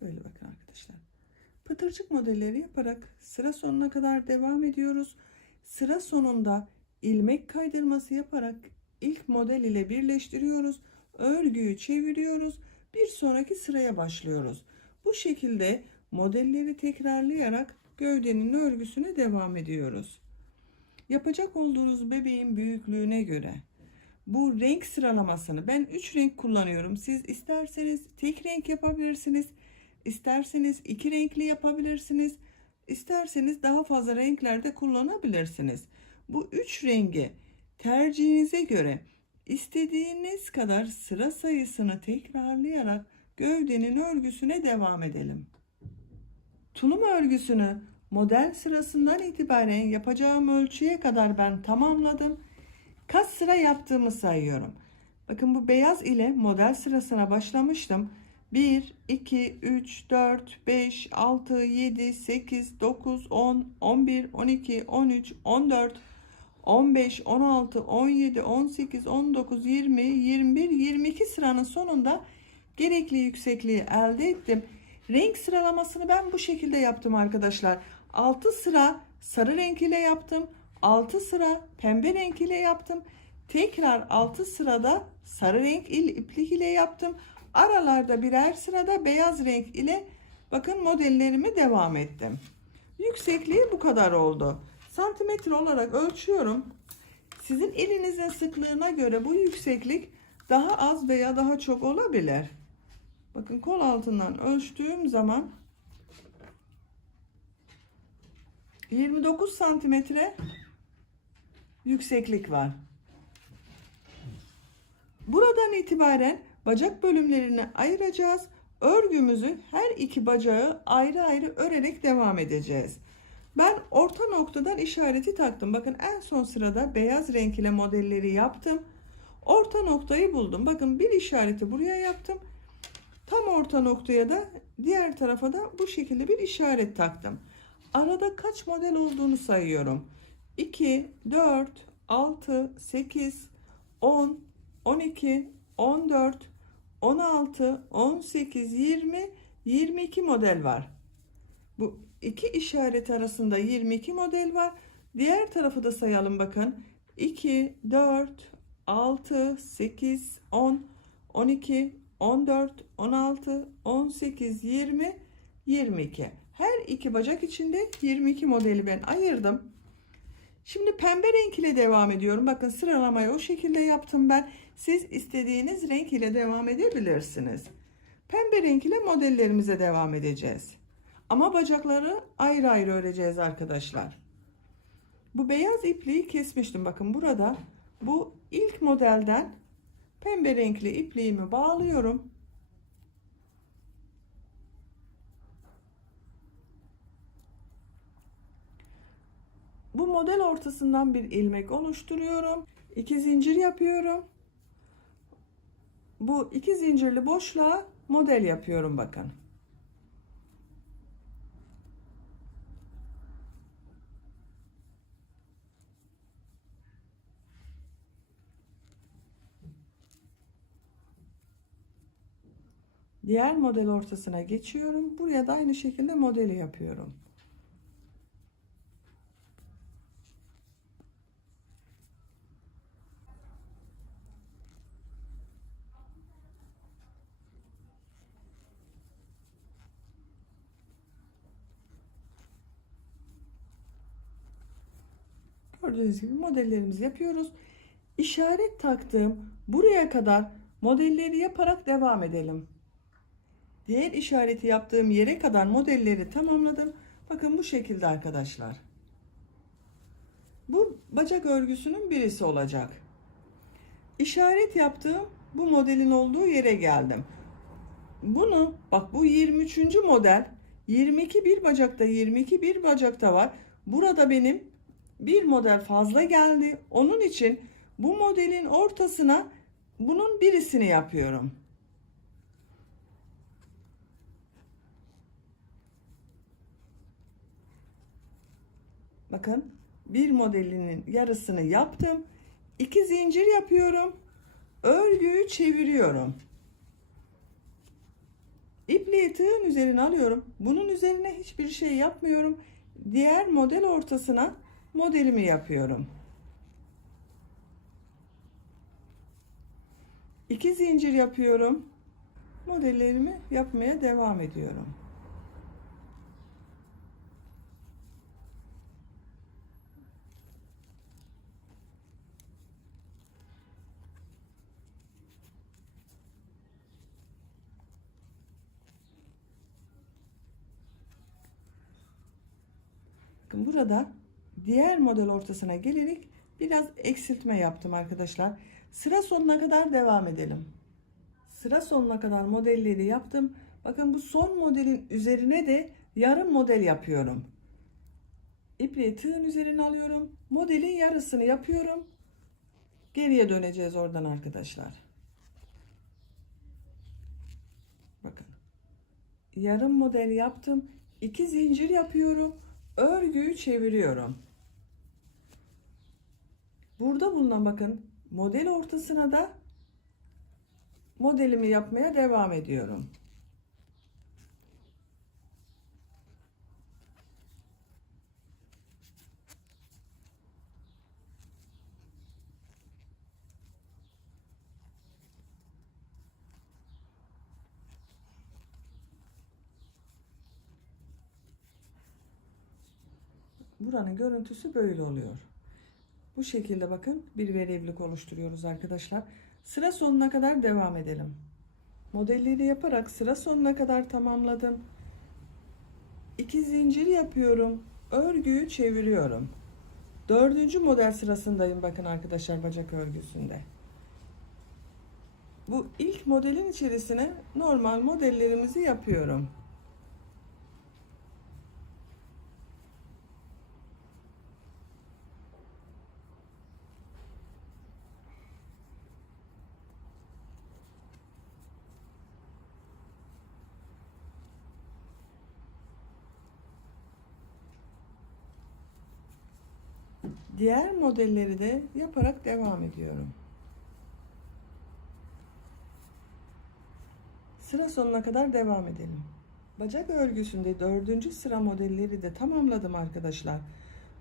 Böyle bakın arkadaşlar. Pıtırcık modelleri yaparak sıra sonuna kadar devam ediyoruz. Sıra sonunda ilmek kaydırması yaparak ilk model ile birleştiriyoruz. Örgüyü çeviriyoruz. Bir sonraki sıraya başlıyoruz. Bu şekilde modelleri tekrarlayarak gövdenin örgüsüne devam ediyoruz. Yapacak olduğunuz bebeğin büyüklüğüne göre bu renk sıralamasını, ben 3 renk kullanıyorum. Siz isterseniz tek renk yapabilirsiniz. İsterseniz iki renkli yapabilirsiniz. İsterseniz daha fazla renklerde kullanabilirsiniz. Bu üç rengi tercihinize göre istediğiniz kadar sıra sayısını tekrarlayarak gövdenin örgüsüne devam edelim. Tulum örgüsünü model sırasından itibaren yapacağım ölçüye kadar ben tamamladım. Kaç sıra yaptığımı sayıyorum. Bakın, bu beyaz ile model sırasına başlamıştım. 1, 2, 3, 4, 5, 6, 7, 8, 9, 10, 11, 12, 13, 14, 15, 16, 17, 18, 19, 20, 21, 22 sıranın sonunda gerekli yüksekliği elde ettim. Renk sıralamasını ben bu şekilde yaptım arkadaşlar. 6 sıra sarı renk ile yaptım. 6 sıra pembe renk ile yaptım. Tekrar 6 sırada sarı renk iplik ile yaptım. Aralarda birer sırada beyaz renk ile bakın modellerimi devam ettim. Yüksekliği bu kadar oldu. Santimetre olarak ölçüyorum. Sizin elinizin sıklığına göre bu yükseklik daha az veya daha çok olabilir. Bakın, kol altından ölçtüğüm zaman 29 santimetre yükseklik var. Buradan itibaren bacak bölümlerini ayıracağız. Örgümüzü her iki bacağı ayrı ayrı örerek devam edeceğiz. Ben orta noktadan işareti taktım. Bakın, en son sırada beyaz renk ile modelleri yaptım. Orta noktayı buldum. Bakın, bir işareti buraya yaptım. Tam orta noktaya da diğer tarafa da bu şekilde bir işaret taktım. Arada kaç model olduğunu sayıyorum. 2, 4, 6, 8, 10, 12, 14, 16, 18, 20, 22 model var. Bu iki işaret arasında 22 model var. Diğer tarafı da sayalım bakın. 2, 4, 6, 8, 10, 12, 14, 16, 18, 20, 22. Her iki bacak içinde 22 modeli ben ayırdım. Şimdi pembe renk ile devam ediyorum. Bakın sıralamayı o şekilde yaptım ben. Siz istediğiniz renk ile devam edebilirsiniz. Pembe renk ile modellerimize devam edeceğiz. Ama bacakları ayrı ayrı öreceğiz arkadaşlar. Bu beyaz ipliği kesmiştim. Bakın burada bu ilk modelden pembe renkli ipliğimi bağlıyorum. Bu model ortasından bir ilmek oluşturuyorum. 2 zincir yapıyorum. Bu 2 zincirli boşluğa model yapıyorum bakın. Diğer model ortasına geçiyorum. Buraya da aynı şekilde modeli yapıyorum. Gördüğünüz gibi modellerimizi yapıyoruz. İşaret taktığım buraya kadar modelleri yaparak devam edelim. Diğer işareti yaptığım yere kadar modelleri tamamladım. Bakın bu şekilde arkadaşlar. Bu bacak örgüsünün birisi olacak. İşaret yaptığım bu modelin olduğu yere geldim. Bunu bak, bu 23. model, 22 bir bacakta, 22 bir bacakta var. Burada benim bir model fazla geldi. Onun için bu modelin ortasına bunun birisini yapıyorum. Bakın bir modelinin yarısını yaptım. 2 zincir yapıyorum. Örgüyü çeviriyorum. İpliği tığın üzerine alıyorum. Bunun üzerine hiçbir şey yapmıyorum. Diğer model ortasına modelimi yapıyorum. 2 zincir yapıyorum. Modellerimi yapmaya devam ediyorum. Bakın burada diğer model ortasına gelerek biraz eksiltme yaptım arkadaşlar. Sıra sonuna kadar devam edelim. Sıra sonuna kadar modelleri yaptım. Bakın bu son modelin üzerine de yarım model yapıyorum. İpliği tığın üzerine alıyorum. Modelin yarısını yapıyorum. Geriye döneceğiz oradan arkadaşlar. Bakın. Yarım model yaptım. 2 zincir yapıyorum. Örgüyü çeviriyorum. Burada bulunan bakın model ortasına da modelimi yapmaya devam ediyorum. Buranın görüntüsü böyle oluyor. Bu şekilde bakın bir verevlik oluşturuyoruz arkadaşlar. Sıra sonuna kadar devam edelim. Modelleri yaparak sıra sonuna kadar tamamladım. 2 zincir yapıyorum. Örgüyü çeviriyorum. 4. model sırasındayım bakın arkadaşlar, bacak örgüsünde. Bu ilk modelin içerisine normal modellerimizi yapıyorum. Diğer modelleri de yaparak devam ediyorum. Sıra sonuna kadar devam edelim. Bacak örgüsünde 4. sıra modelleri de tamamladım arkadaşlar.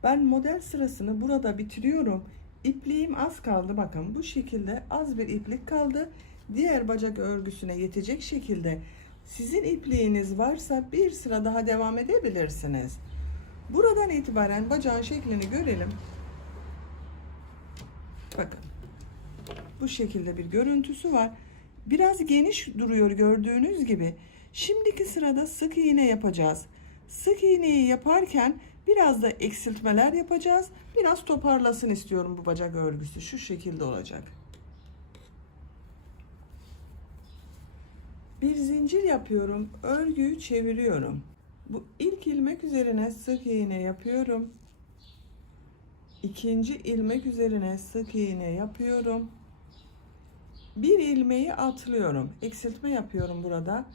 Ben model sırasını burada bitiriyorum. İpliğim az kaldı. Bakın bu şekilde az bir iplik kaldı. Diğer bacak örgüsüne yetecek şekilde sizin ipliğiniz varsa bir sıra daha devam edebilirsiniz. Buradan itibaren bacağın şeklini görelim. Bakın bu şekilde bir görüntüsü var. Biraz geniş duruyor gördüğünüz gibi. Şimdiki sırada sık iğne yapacağız. Sık iğneyi yaparken biraz da eksiltmeler yapacağız. Biraz toparlasın istiyorum bu bacak örgüsü. Şu şekilde olacak. Bir zincir yapıyorum. Örgüyü çeviriyorum. Bu ilk ilmek üzerine sık iğne yapıyorum. İkinci ilmek üzerine sık iğne yapıyorum. Bir ilmeği atlıyorum. Eksiltme yapıyorum burada.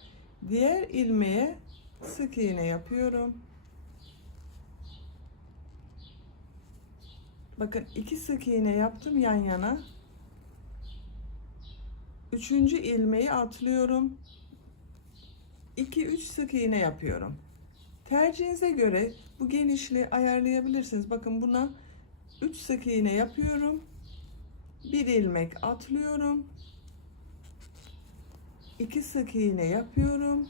Diğer ilmeğe sık iğne yapıyorum. Bakın 2 sık iğne yaptım yan yana. Üçüncü ilmeği atlıyorum. 2-3 sık iğne yapıyorum. Tercihinize göre bu genişliği ayarlayabilirsiniz. Bakın buna 3 sık iğne yapıyorum. Bir ilmek atlıyorum. 2 sık iğne yapıyorum.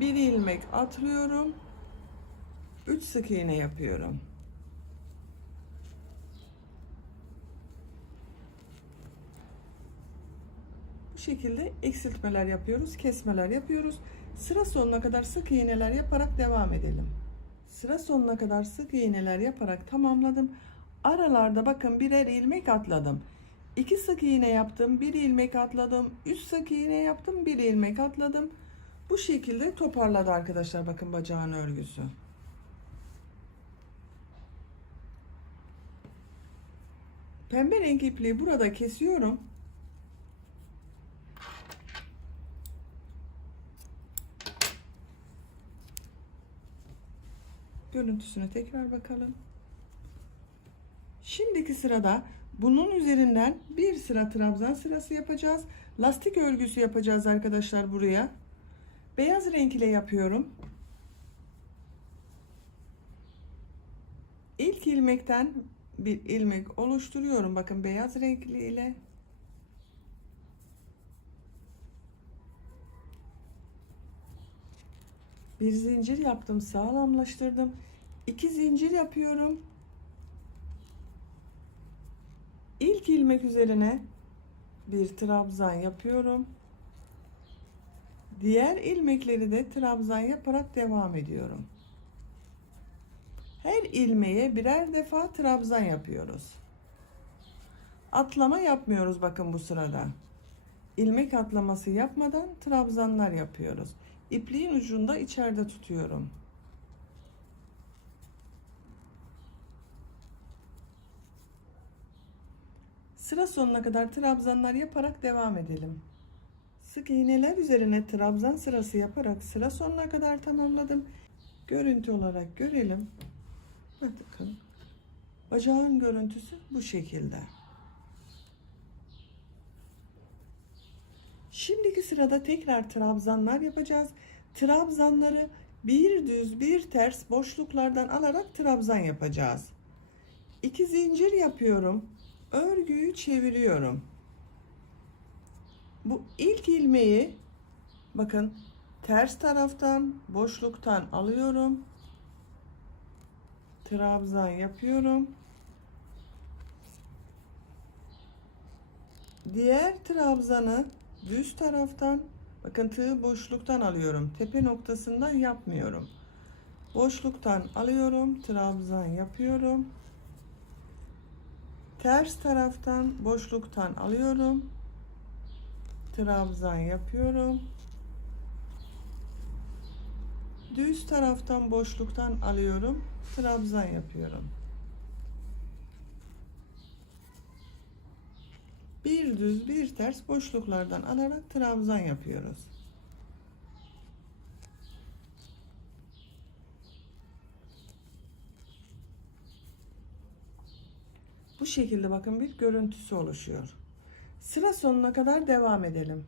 Bir ilmek atlıyorum. 3 sık iğne yapıyorum. Bu şekilde eksiltmeler yapıyoruz, kesmeler yapıyoruz. Sıra sonuna kadar sık iğneler yaparak devam edelim. Sıra sonuna kadar sık iğneler yaparak tamamladım. Aralarda bakın birer ilmek atladım. 2 sık iğne yaptım, bir ilmek atladım, 3 sık iğne yaptım, bir ilmek atladım. Bu şekilde toparladı arkadaşlar bakın bacağın örgüsü. Pembe renk ipliği burada kesiyorum. Görüntüsüne tekrar bakalım. Şimdiki sırada bunun üzerinden bir sıra trabzan sırası yapacağız. Lastik örgüsü yapacağız arkadaşlar buraya. Beyaz renk ile yapıyorum. İlk ilmekten bir ilmek oluşturuyorum. Bakın beyaz renkli ile. Bir zincir yaptım, sağlamlaştırdım. 2 zincir yapıyorum. İlk ilmek üzerine bir trabzan yapıyorum. Diğer ilmekleri de trabzan yaparak devam ediyorum. Her ilmeğe birer defa trabzan yapıyoruz. Atlama yapmıyoruz bakın bu sırada. İlmek atlaması yapmadan trabzanlar yapıyoruz. İpliğin ucunda içeride tutuyorum. Sıra sonuna kadar trabzanlar yaparak devam edelim. Sık iğneler üzerine trabzan sırası yaparak sıra sonuna kadar tamamladım. Görüntü olarak görelim. Bakın. Bacağın görüntüsü bu şekilde. Şimdiki sırada tekrar trabzanlar yapacağız. Trabzanları bir düz bir ters boşluklardan alarak trabzan yapacağız. 2 zincir yapıyorum. Örgüyü çeviriyorum. Bu ilk ilmeği bakın ters taraftan boşluktan alıyorum. Trabzan yapıyorum. Diğer trabzanı düz taraftan bakın tığ boşluktan alıyorum. Tepe noktasından yapmıyorum. Boşluktan alıyorum. Trabzan yapıyorum. Ters taraftan boşluktan alıyorum. Trabzan yapıyorum. Düz taraftan boşluktan alıyorum. Trabzan yapıyorum. Bir düz bir ters boşluklardan alarak trabzan yapıyoruz. Bu şekilde bakın bir görüntüsü oluşuyor. Sıra sonuna kadar devam edelim.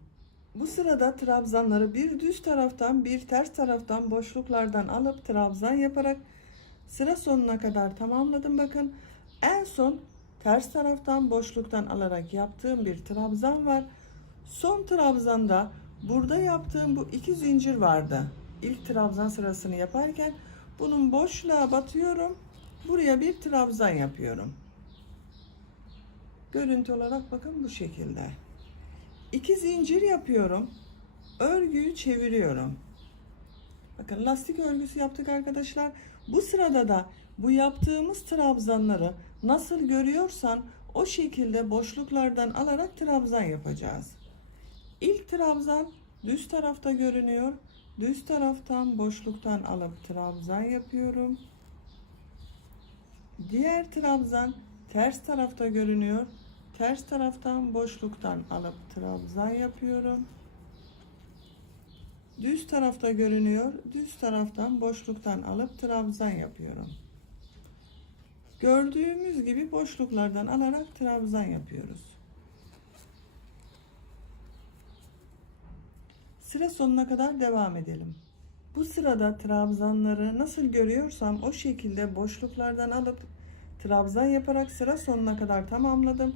Bu sırada trabzanları bir düz taraftan bir ters taraftan boşluklardan alıp trabzan yaparak sıra sonuna kadar tamamladım. Bakın en son ters taraftan boşluktan alarak yaptığım bir trabzan var. Son trabzanda burada yaptığım bu iki zincir vardı. İlk trabzan sırasını yaparken bunun boşluğa batıyorum. Buraya bir trabzan yapıyorum. Görüntü olarak bakın bu şekilde. İki zincir yapıyorum. Örgüyü çeviriyorum. Bakın lastik örgüsü yaptık arkadaşlar. Bu sırada da bu yaptığımız trabzanları nasıl görüyorsan o şekilde boşluklardan alarak trabzan yapacağız. İlk trabzan düz tarafta görünüyor. Düz taraftan boşluktan alıp trabzan yapıyorum. Diğer trabzan ters tarafta görünüyor. Ters taraftan boşluktan alıp trabzan yapıyorum. Düz tarafta görünüyor. Düz taraftan boşluktan alıp trabzan yapıyorum. Gördüğümüz gibi boşluklardan alarak trabzan yapıyoruz. Sıra sonuna kadar devam edelim. Bu sırada trabzanları nasıl görüyorsam o şekilde boşluklardan alıp trabzan yaparak sıra sonuna kadar tamamladım.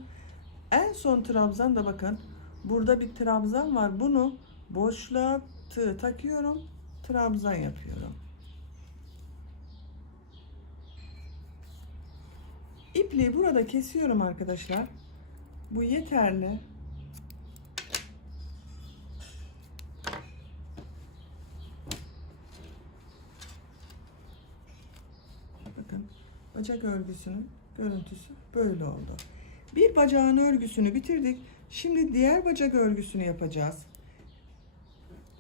En son trabzan da bakın burada bir trabzan var. Bunu boşluğa tığ takıyorum. Trabzan yapıyorum. İpliği burada kesiyorum arkadaşlar. Bu yeterli. Bakın bacak örgüsünün görüntüsü böyle oldu. Bir bacağın örgüsünü bitirdik. Şimdi diğer bacak örgüsünü yapacağız.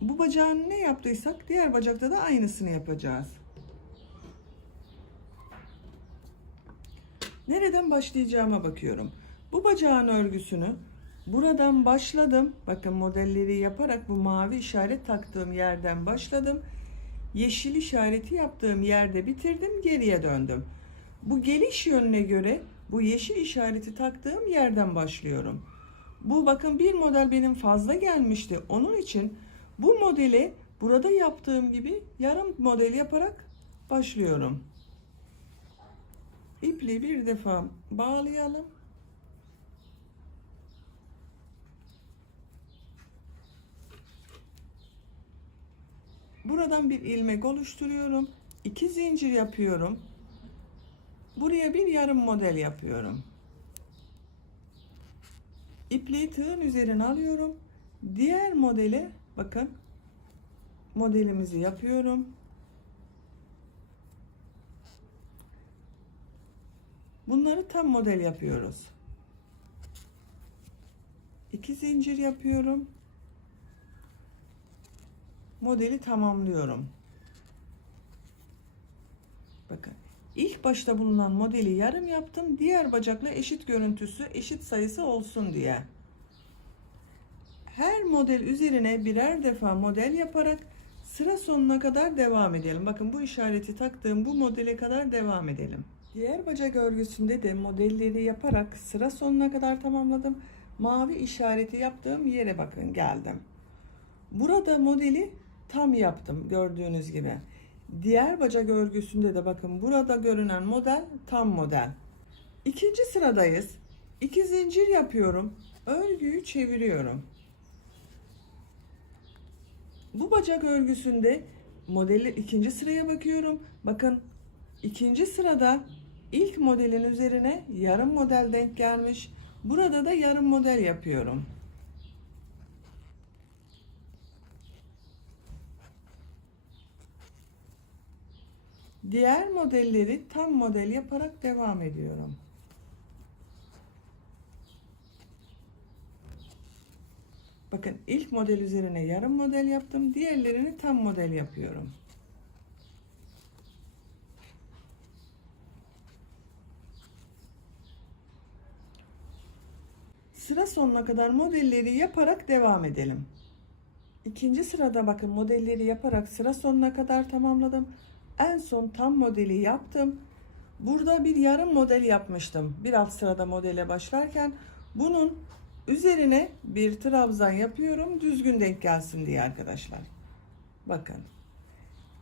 Bu bacağın ne yaptıysak diğer bacakta da aynısını yapacağız. Nereden başlayacağıma bakıyorum. Bu bacağın örgüsünü buradan başladım. Bakın modelleri yaparak bu mavi işaret taktığım yerden başladım. Yeşil işareti yaptığım yerde bitirdim, geriye döndüm. Bu geliş yönüne göre bu yeşil işareti taktığım yerden başlıyorum. Bu bakın bir model benim fazla gelmişti. Onun için bu modeli burada yaptığım gibi yarım model yaparak başlıyorum. İpliği bir defa bağlayalım. Buradan bir ilmek oluşturuyorum. 2 zincir yapıyorum. Buraya bir yarım model yapıyorum. İpliği tığın üzerine alıyorum. Diğer modeli bakın modelimizi yapıyorum. Bunları tam model yapıyoruz. 2 zincir yapıyorum. Modeli tamamlıyorum. Bakın ilk başta bulunan modeli yarım yaptım. Diğer bacakla eşit görüntüsü, eşit sayısı olsun diye. Her model üzerine birer defa model yaparak sıra sonuna kadar devam edelim. Bakın bu işareti taktığım bu modele kadar devam edelim. Diğer bacak örgüsünde de modelleri yaparak sıra sonuna kadar tamamladım. Mavi işareti yaptığım yere bakın geldim. Burada modeli tam yaptım gördüğünüz gibi. Diğer bacak örgüsünde de bakın burada görünen model tam model. İkinci sıradayız. 2 zincir yapıyorum. Örgüyü çeviriyorum. Bu bacak örgüsünde modeli ikinci sıraya bakıyorum. Bakın ikinci sırada ilk modelin üzerine yarım model denk gelmiş. Burada da yarım model yapıyorum. Diğer modelleri tam model yaparak devam ediyorum. Bakın ilk model üzerine yarım model yaptım. Diğerlerini tam model yapıyorum. Sıra sonuna kadar modelleri yaparak devam edelim. İkinci sırada bakın modelleri yaparak sıra sonuna kadar tamamladım. En son tam modeli yaptım. Burada bir yarım model yapmıştım. Bir alt sırada modele başlarken bunun üzerine bir trabzan yapıyorum. Düzgün denk gelsin diye arkadaşlar. Bakın.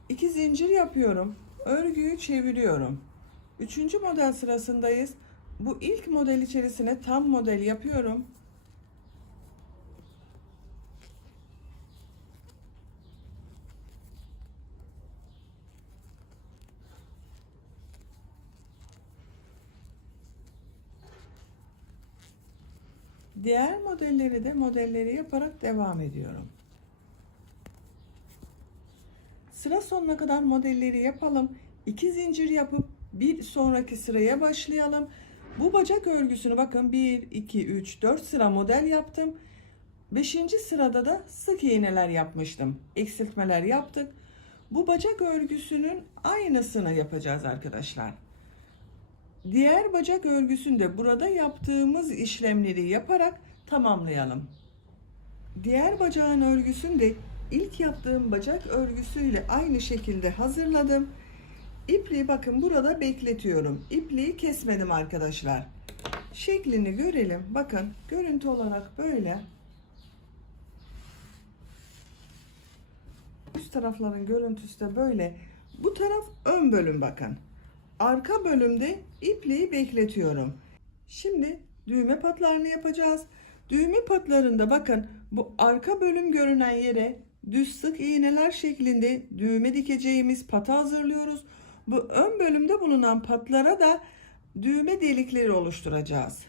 2 zincir yapıyorum. Örgüyü çeviriyorum. Üçüncü model sırasındayız. Bu ilk model içerisine tam model yapıyorum. Diğer modelleri yaparak devam ediyorum. Sıra sonuna kadar modelleri yapalım. 2 zincir yapıp bir sonraki sıraya başlayalım. Bu bacak örgüsünü bakın 1, 2, 3, 4 sıra model yaptım. 5. sırada da sık iğneler yapmıştım. Eksiltmeler yaptık. Bu bacak örgüsünün aynısını yapacağız arkadaşlar. Diğer bacak örgüsünde burada yaptığımız işlemleri yaparak tamamlayalım. Diğer bacağın örgüsünü de ilk yaptığım bacak örgüsüyle aynı şekilde hazırladım. İpliği bakın burada bekletiyorum. İpliği kesmedim arkadaşlar. Şeklini görelim. Bakın görüntü olarak böyle. Üst tarafların görüntüsü de böyle. Bu taraf ön bölüm bakın. Arka bölümde ipliği bekletiyorum. Şimdi düğme patlarını yapacağız. Düğme patlarında bakın bu arka bölüm görünen yere düz sık iğneler şeklinde düğme dikeceğimiz patı hazırlıyoruz. Bu ön bölümde bulunan patlara da düğme delikleri oluşturacağız.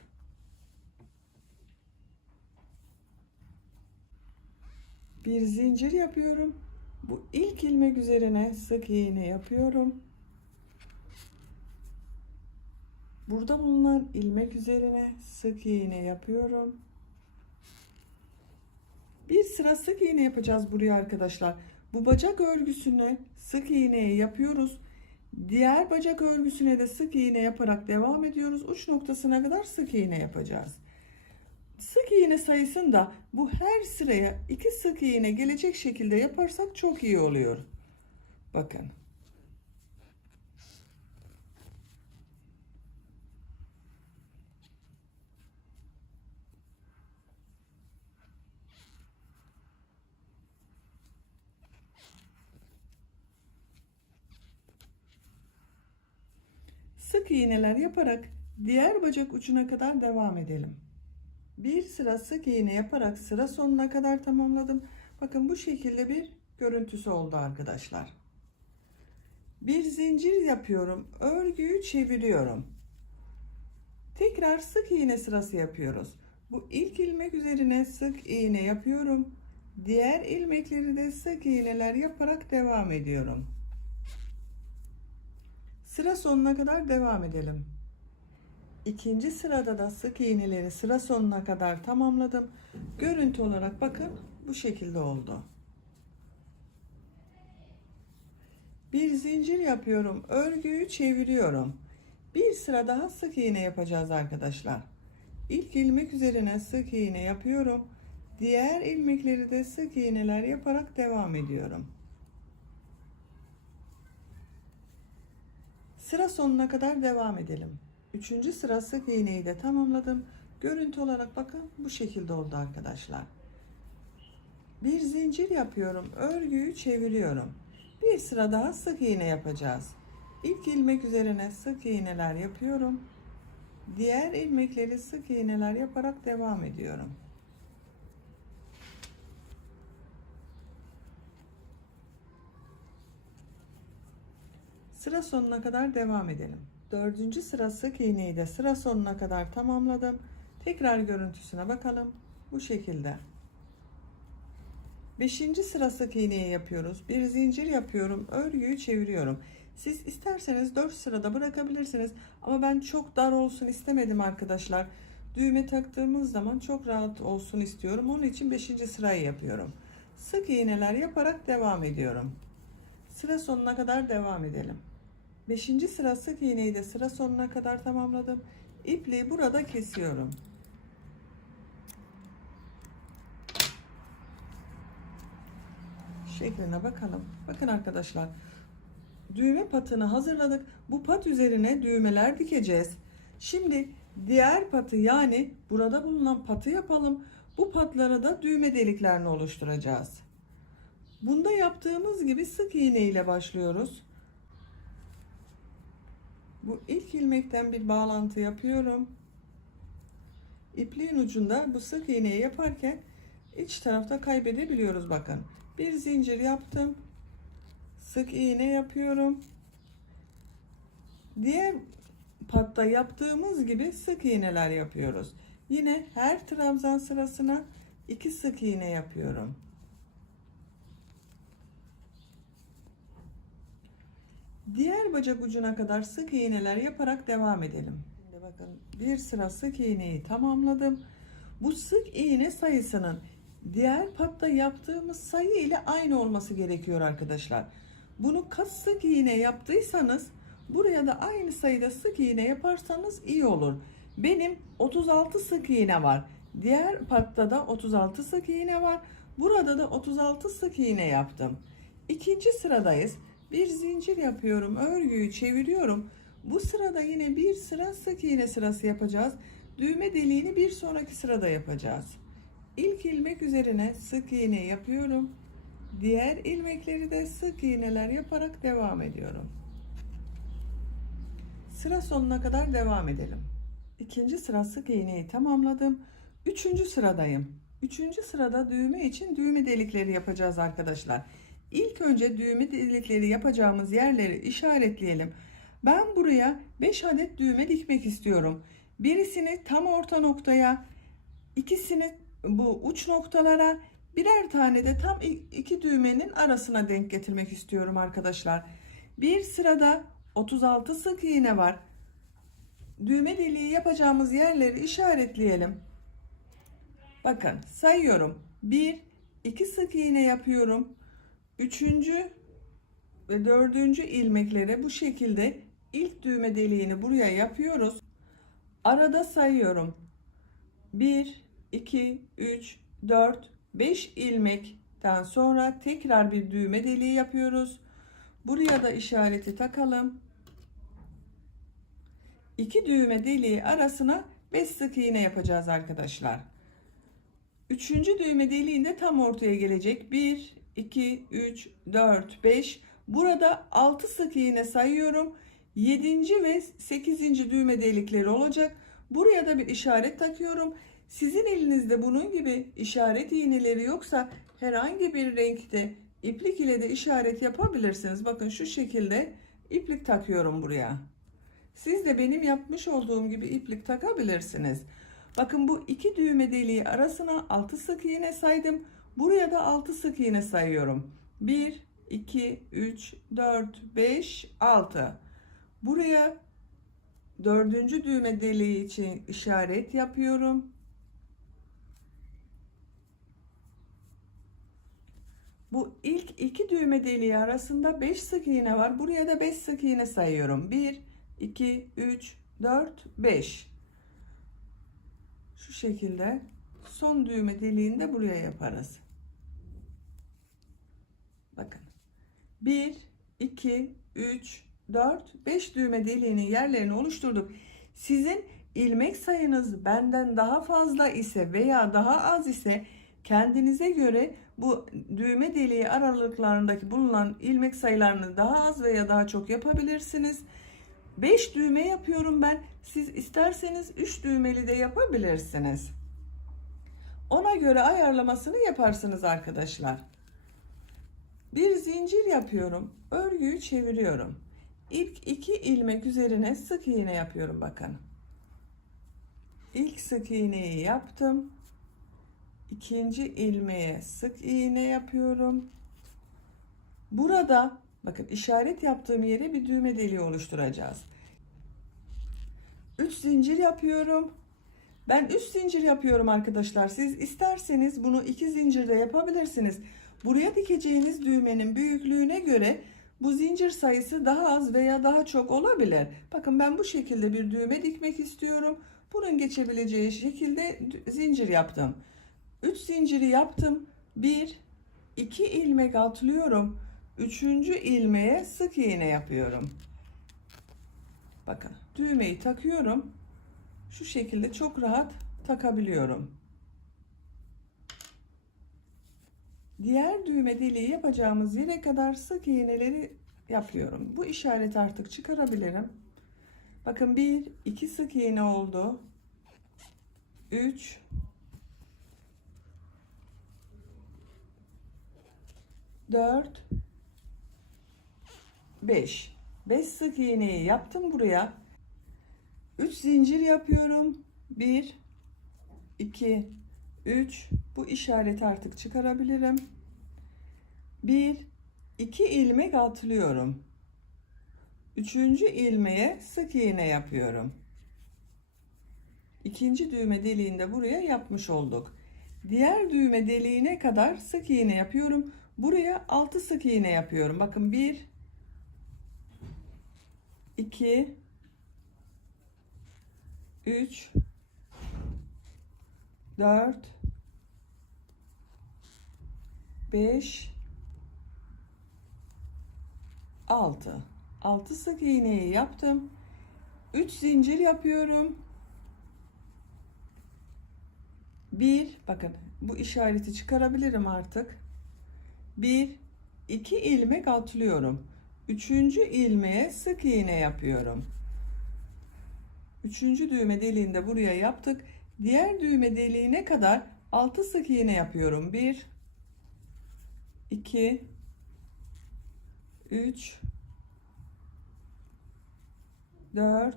Bir zincir yapıyorum. Bu ilk ilmek üzerine sık iğne yapıyorum. Burada bulunan ilmek üzerine sık iğne yapıyorum. Bir sıra sık iğne yapacağız buraya arkadaşlar. Bu bacak örgüsüne sık iğneyi yapıyoruz. Diğer bacak örgüsüne de sık iğne yaparak devam ediyoruz. Uç noktasına kadar sık iğne yapacağız. Sık iğne sayısını da bu her sıraya 2 sık iğne gelecek şekilde yaparsak çok iyi oluyor. Bakın. Sık iğneler yaparak diğer bacak ucuna kadar devam edelim. Bir sıra sık iğne yaparak sıra sonuna kadar tamamladım. Bakın bu şekilde bir görüntüsü oldu arkadaşlar. Bir zincir yapıyorum. Örgüyü çeviriyorum. Tekrar sık iğne sırası yapıyoruz. Bu ilk ilmek üzerine sık iğne yapıyorum. Diğer ilmekleri de sık iğneler yaparak devam ediyorum. Sıra sonuna kadar devam edelim. İkinci sırada da sık iğneleri sıra sonuna kadar tamamladım. Görüntü olarak bakın bu şekilde oldu. Bir zincir yapıyorum. Örgüyü çeviriyorum. Bir sıra daha sık iğne yapacağız arkadaşlar. İlk ilmek üzerine sık iğne yapıyorum. Diğer ilmekleri de sık iğneler yaparak devam ediyorum. Sıra sonuna kadar devam edelim. Üçüncü sıra sık iğneyi de tamamladım. Görüntü olarak bakın bu şekilde oldu arkadaşlar. Bir zincir yapıyorum. Örgüyü çeviriyorum. Bir sıra daha sık iğne yapacağız. İlk ilmek üzerine sık iğneler yapıyorum. Diğer ilmekleri sık iğneler yaparak devam ediyorum. Sıra sonuna kadar devam edelim. Dördüncü sıra sık iğneyi de sıra sonuna kadar tamamladım. Tekrar görüntüsüne bakalım. Bu şekilde. Beşinci sıra sık iğneyi yapıyoruz. Bir zincir yapıyorum. Örgüyü çeviriyorum. Siz isterseniz 4 sırada bırakabilirsiniz. Ama ben çok dar olsun istemedim arkadaşlar. Düğme taktığımız zaman çok rahat olsun istiyorum. Onun için 5. sırayı yapıyorum. Sık iğneler yaparak devam ediyorum. Sıra sonuna kadar devam edelim. 5. sıra sık iğneyi de sıra sonuna kadar tamamladım. İpliği burada kesiyorum. Şekline bakalım. Bakın arkadaşlar. düğme patını hazırladık. Bu pat üzerine düğmeler dikeceğiz. Şimdi diğer patı, yani burada bulunan patı yapalım. Bu patlara da düğme deliklerini oluşturacağız. Bunda yaptığımız gibi sık iğne ile başlıyoruz. Bu ilk ilmekten bir bağlantı yapıyorum. İpliğin ucunda bu sık iğneyi yaparken iç tarafta kaybedebiliyoruz. Bakın, bir zincir yaptım, sık iğne yapıyorum. Diğer patta yaptığımız gibi sık iğneler yapıyoruz. Yine her trabzan sırasına 2 sık iğne yapıyorum. Diğer bacak ucuna kadar sık iğneler yaparak devam edelim. Şimdi bakın, bir sıra sık iğneyi tamamladım. Bu sık iğne sayısının diğer patta yaptığımız sayı ile aynı olması gerekiyor arkadaşlar. Bunu kaç sık iğne yaptıysanız buraya da aynı sayıda sık iğne yaparsanız iyi olur. Benim 36 sık iğne var. Diğer patta da 36 sık iğne var. Burada da 36 sık iğne yaptım. İkinci sıradayız. Bir zincir yapıyorum, örgüyü çeviriyorum. Bu sırada yine bir sıra sık iğne sırası yapacağız. Düğme deliğini bir sonraki sırada yapacağız. İlk ilmek üzerine sık iğne yapıyorum. Diğer ilmekleri de sık iğneler yaparak devam ediyorum. Sıra sonuna kadar devam edelim. İkinci sıra sık iğneyi tamamladım. Üçüncü sıradayım. Üçüncü sırada düğme için düğme delikleri yapacağız arkadaşlar. İlk önce düğme delikleri yapacağımız yerleri işaretleyelim. Ben buraya 5 adet düğme dikmek istiyorum. Birisini tam orta noktaya, ikisini bu uç noktalara, birer tane de tam iki düğmenin arasına denk getirmek istiyorum arkadaşlar. Bir sırada 36 sık iğne var. Düğme deliği yapacağımız yerleri işaretleyelim. Bakın, sayıyorum. 1, 2 sık iğne yapıyorum. Üçüncü ve dördüncü ilmekleri bu şekilde ilk düğme deliğini buraya yapıyoruz. Arada sayıyorum. 1, 2, 3, 4, 5 ilmekten sonra tekrar bir düğme deliği yapıyoruz. Buraya da işareti takalım. 2 düğme deliği arasına 5 sık iğne yapacağız arkadaşlar. Üçüncü düğme deliğinde tam ortaya gelecek. 1, 2, 3, 4, 5. Burada 6 sık iğne sayıyorum. 7. ve 8. düğme delikleri olacak. Buraya da bir işaret takıyorum. Sizin elinizde bunun gibi işaret iğneleri yoksa herhangi bir renkte iplik ile de işaret yapabilirsiniz. Bakın, şu şekilde iplik takıyorum buraya. Siz de benim yapmış olduğum gibi iplik takabilirsiniz. Bakın, bu iki düğme deliği arasına 6 sık iğne saydım. Buraya da 6 sık iğne sayıyorum. 1, 2, 3, 4, 5, 6. Buraya dördüncü düğme deliği için işaret yapıyorum. Bu ilk iki düğme deliği arasında 5 sık iğne var. Buraya da 5 sık iğne sayıyorum. 1, 2, 3, 4, 5. Şu şekilde son düğme deliğini de buraya yaparız. Bakın, 1, 2, 3, 4, 5 düğme deliğinin yerlerini oluşturduk. Sizin ilmek sayınız benden daha fazla ise veya daha az ise kendinize göre bu düğme deliği aralıklarındaki bulunan ilmek sayılarını daha az veya daha çok yapabilirsiniz. 5 düğme yapıyorum ben. Siz isterseniz 3 düğmeli de yapabilirsiniz. Ona göre ayarlamasını yaparsınız arkadaşlar. Bir zincir yapıyorum. Örgüyü çeviriyorum. İlk 2 ilmek üzerine sık iğne yapıyorum bakın. İlk sık iğneyi yaptım. İkinci ilmeğe sık iğne yapıyorum. Burada bakın, işaret yaptığım yere bir düğme deliği oluşturacağız. 3 zincir yapıyorum. Ben 3 zincir yapıyorum arkadaşlar. Siz isterseniz bunu 2 zincirde yapabilirsiniz. Buraya dikeceğiniz düğmenin büyüklüğüne göre bu zincir sayısı daha az veya daha çok olabilir. Bakın, ben bu şekilde bir düğme dikmek istiyorum. Bunun geçebileceği şekilde zincir yaptım. 3 zinciri yaptım. 1, 2 ilmek atlıyorum. Üçüncü ilmeğe sık iğne yapıyorum. Bakın düğmeyi takıyorum. Şu şekilde çok rahat takabiliyorum. Diğer düğme deliği yapacağımız yere kadar sık iğneleri yapıyorum. Bu işareti artık çıkarabilirim. Bakın 1, 2 sık iğne oldu. 3, 4, 5. 5 sık iğneyi yaptım buraya. 3 zincir yapıyorum. 1, 2, 3. Bu işareti artık çıkarabilirim. 1, 2 ilmek atlıyorum. Üçüncü ilmeğe sık iğne yapıyorum. İkinci düğme deliğinde buraya yapmış olduk. Diğer düğme deliğine kadar sık iğne yapıyorum. Buraya 6 sık iğne yapıyorum. Bakın 1, 2, 3, 4, 5, 6. 6 sık iğneyi yaptım. 3 zincir yapıyorum. 1, bakın bu işareti çıkarabilirim artık. 1, 2 ilmek atlıyorum. Üçüncü ilmeğe sık iğne yapıyorum. Üçüncü düğme deliğinde buraya yaptık. Diğer düğme deliğine kadar 6 sık iğne yapıyorum. 1, 2, 3, 4,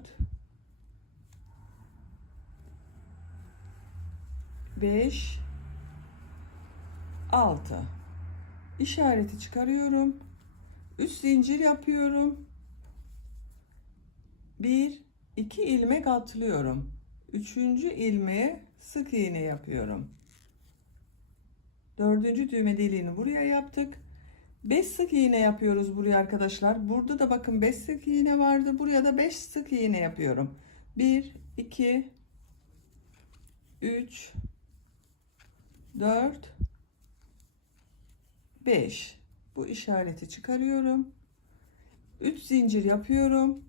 5, 6. İşareti çıkarıyorum. 3 zincir yapıyorum. 1, 2 ilmek atlıyorum. Üçüncü ilmeğe sık iğne yapıyorum. Dördüncü düğme deliğini buraya yaptık. 5 sık iğne yapıyoruz buraya arkadaşlar. Burada da bakın 5 sık iğne vardı. Buraya da 5 sık iğne yapıyorum. 1, 2, 3, 4, 5. Bu işareti çıkarıyorum. 3 zincir yapıyorum.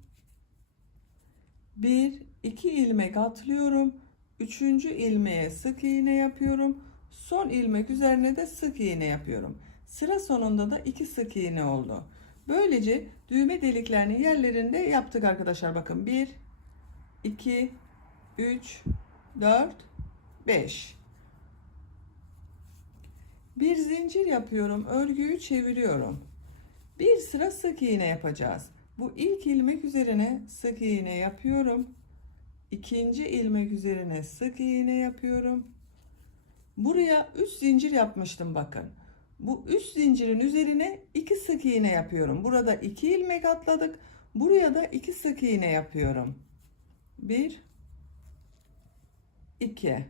1, 2 ilmek atlıyorum. Üçüncü ilmeğe sık iğne yapıyorum. Son ilmek üzerine de sık iğne yapıyorum. Sıra sonunda da 2 sık iğne oldu. Böylece düğme deliklerini yerlerinde yaptık arkadaşlar. Bakın 1, 2, 3, 4, 5. Bir zincir yapıyorum. Örgüyü çeviriyorum. Bir sıra sık iğne yapacağız. Bu ilk ilmek üzerine sık iğne yapıyorum. İkinci ilmek üzerine sık iğne yapıyorum. Buraya 3 zincir yapmıştım bakın. Bu 3 zincirin üzerine 2 sık iğne yapıyorum. Burada 2 ilmek atladık. Buraya da 2 sık iğne yapıyorum. 1, 2.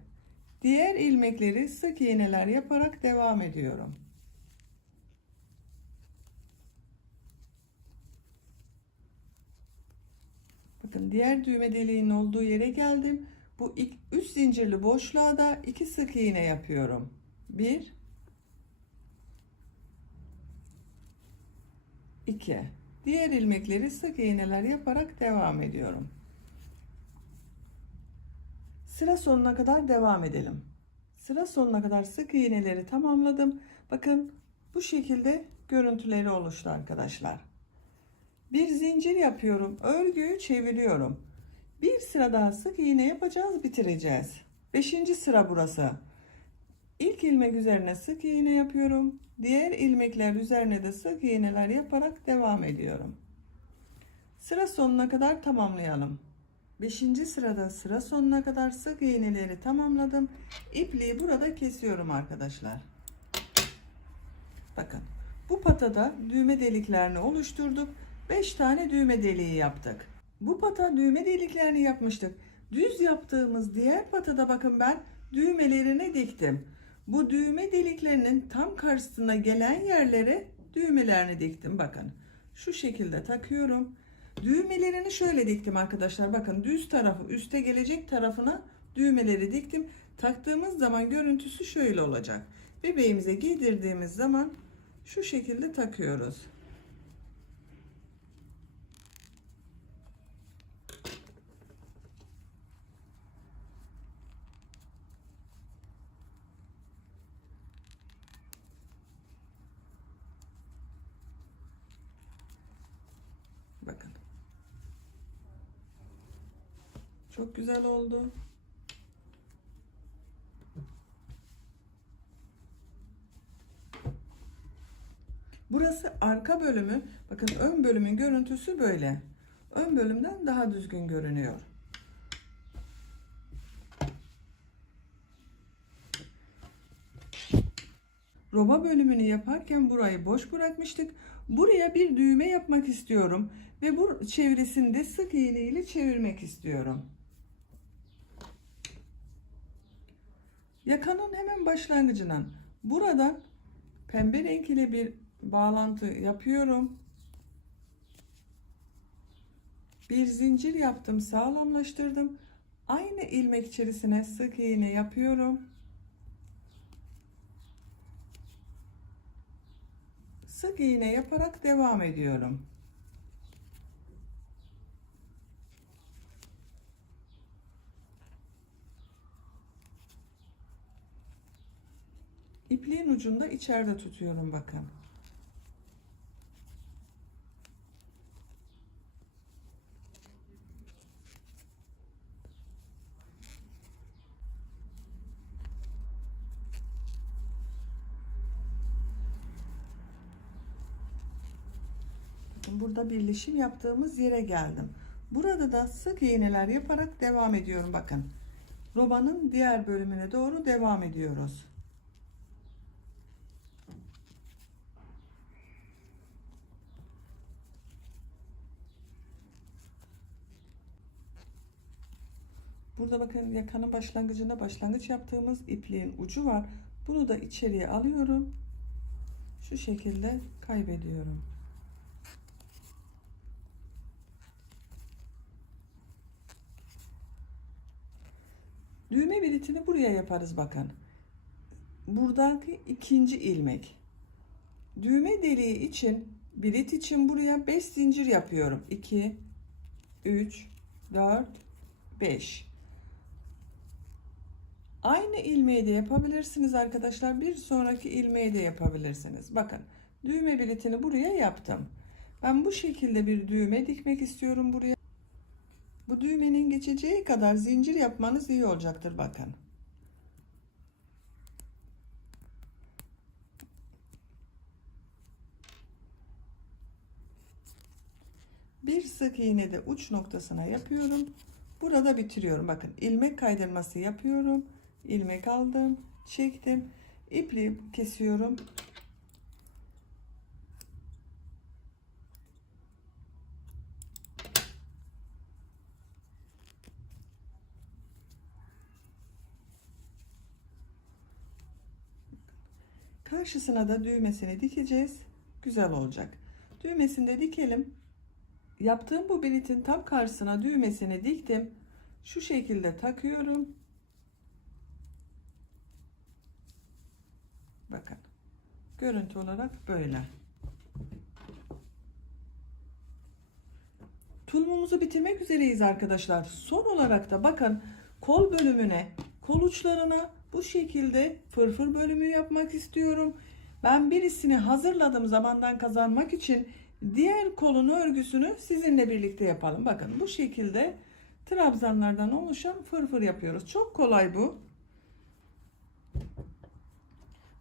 Diğer ilmekleri sık iğneler yaparak devam ediyorum. Bakın diğer düğme deliğinin olduğu yere geldim. Bu 3 zincirli boşluğa da 2 sık iğne yapıyorum. 1, 2. Diğer ilmekleri sık iğneler yaparak devam ediyorum. Sıra sonuna kadar devam edelim. Sıra sonuna kadar sık iğneleri tamamladım. Bakın bu şekilde görüntüleri oluştu arkadaşlar. Bir zincir yapıyorum. Örgüyü çeviriyorum. Bir sıra daha sık iğne yapacağız, bitireceğiz. 5. sıra burası. İlk ilmek üzerine sık iğne yapıyorum. Diğer ilmekler üzerine de sık iğneler yaparak devam ediyorum. Sıra sonuna kadar tamamlayalım. 5. sırada sıra sonuna kadar sık iğneleri tamamladım. İpliği burada kesiyorum arkadaşlar. Bakın bu patada düğme deliklerini oluşturduk. 5 tane düğme deliği yaptık. Bu pata düğme deliklerini yapmıştık. Düz yaptığımız diğer patada bakın ben düğmelerini diktim. Bu düğme deliklerinin tam karşısına gelen yerlere düğmelerini diktim. Bakın şu şekilde takıyorum. Düğmelerini şöyle diktim arkadaşlar. Bakın düz tarafı üste gelecek tarafına düğmeleri diktim. Taktığımız zaman görüntüsü şöyle olacak. Bebeğimize giydirdiğimiz zaman Şu şekilde takıyoruz. Bakın. Çok güzel oldu. Burası arka bölümü. Bakın ön bölümün görüntüsü böyle. Ön bölümden daha düzgün görünüyor. Roba bölümünü yaparken burayı boş bırakmıştık. Buraya bir düğme yapmak istiyorum ve bu çevresini de sık iğne ile çevirmek istiyorum. Yakanın hemen başlangıcından buradan pembe renk ile bir bağlantı yapıyorum. Bir zincir yaptım, sağlamlaştırdım. Aynı ilmek içerisine sık iğne yapıyorum. Sık iğne yaparak devam ediyorum. İpliğin ucunda içeride tutuyorum bakın. Burada birleşim yaptığımız yere geldim. Burada da sık iğneler yaparak devam ediyorum bakın. Robanın diğer bölümüne doğru devam ediyoruz. Burada bakın yakanın başlangıcında başlangıç yaptığımız ipliğin ucu var. Bunu da içeriye alıyorum. Şu şekilde kaybediyorum. Düğme biritini buraya yaparız bakın. Buradaki ikinci ilmek. Düğme deliği için, birit için buraya 5 zincir yapıyorum. 2, 3, 4, 5. Aynı ilmeği de yapabilirsiniz arkadaşlar. Bir sonraki ilmeği de yapabilirsiniz. Bakın düğme biritini buraya yaptım. Ben bu şekilde bir düğme dikmek istiyorum buraya. Bu düğmenin geçeceği kadar zincir yapmanız iyi olacaktır bakın. Bir sık iğne de uç noktasına yapıyorum. Burada bitiriyorum. Bakın ilmek kaydırması yapıyorum. İlmek aldım, çektim. İpliği kesiyorum. Karşısına da düğmesini dikeceğiz. Güzel olacak. Düğmesini de dikelim. Yaptığım bu biritin tam karşısına düğmesini diktim. Şu şekilde takıyorum. Bakın. Görüntü olarak böyle. Tulumumuzu bitirmek üzereyiz arkadaşlar. Son olarak da bakın kol bölümüne, kol uçlarına bu şekilde fırfır bölümü yapmak istiyorum. Ben birisini hazırladım zamandan kazanmak için. Diğer kolun örgüsünü sizinle birlikte yapalım. Bakın bu şekilde trabzanlardan oluşan fırfır yapıyoruz. Çok kolay bu.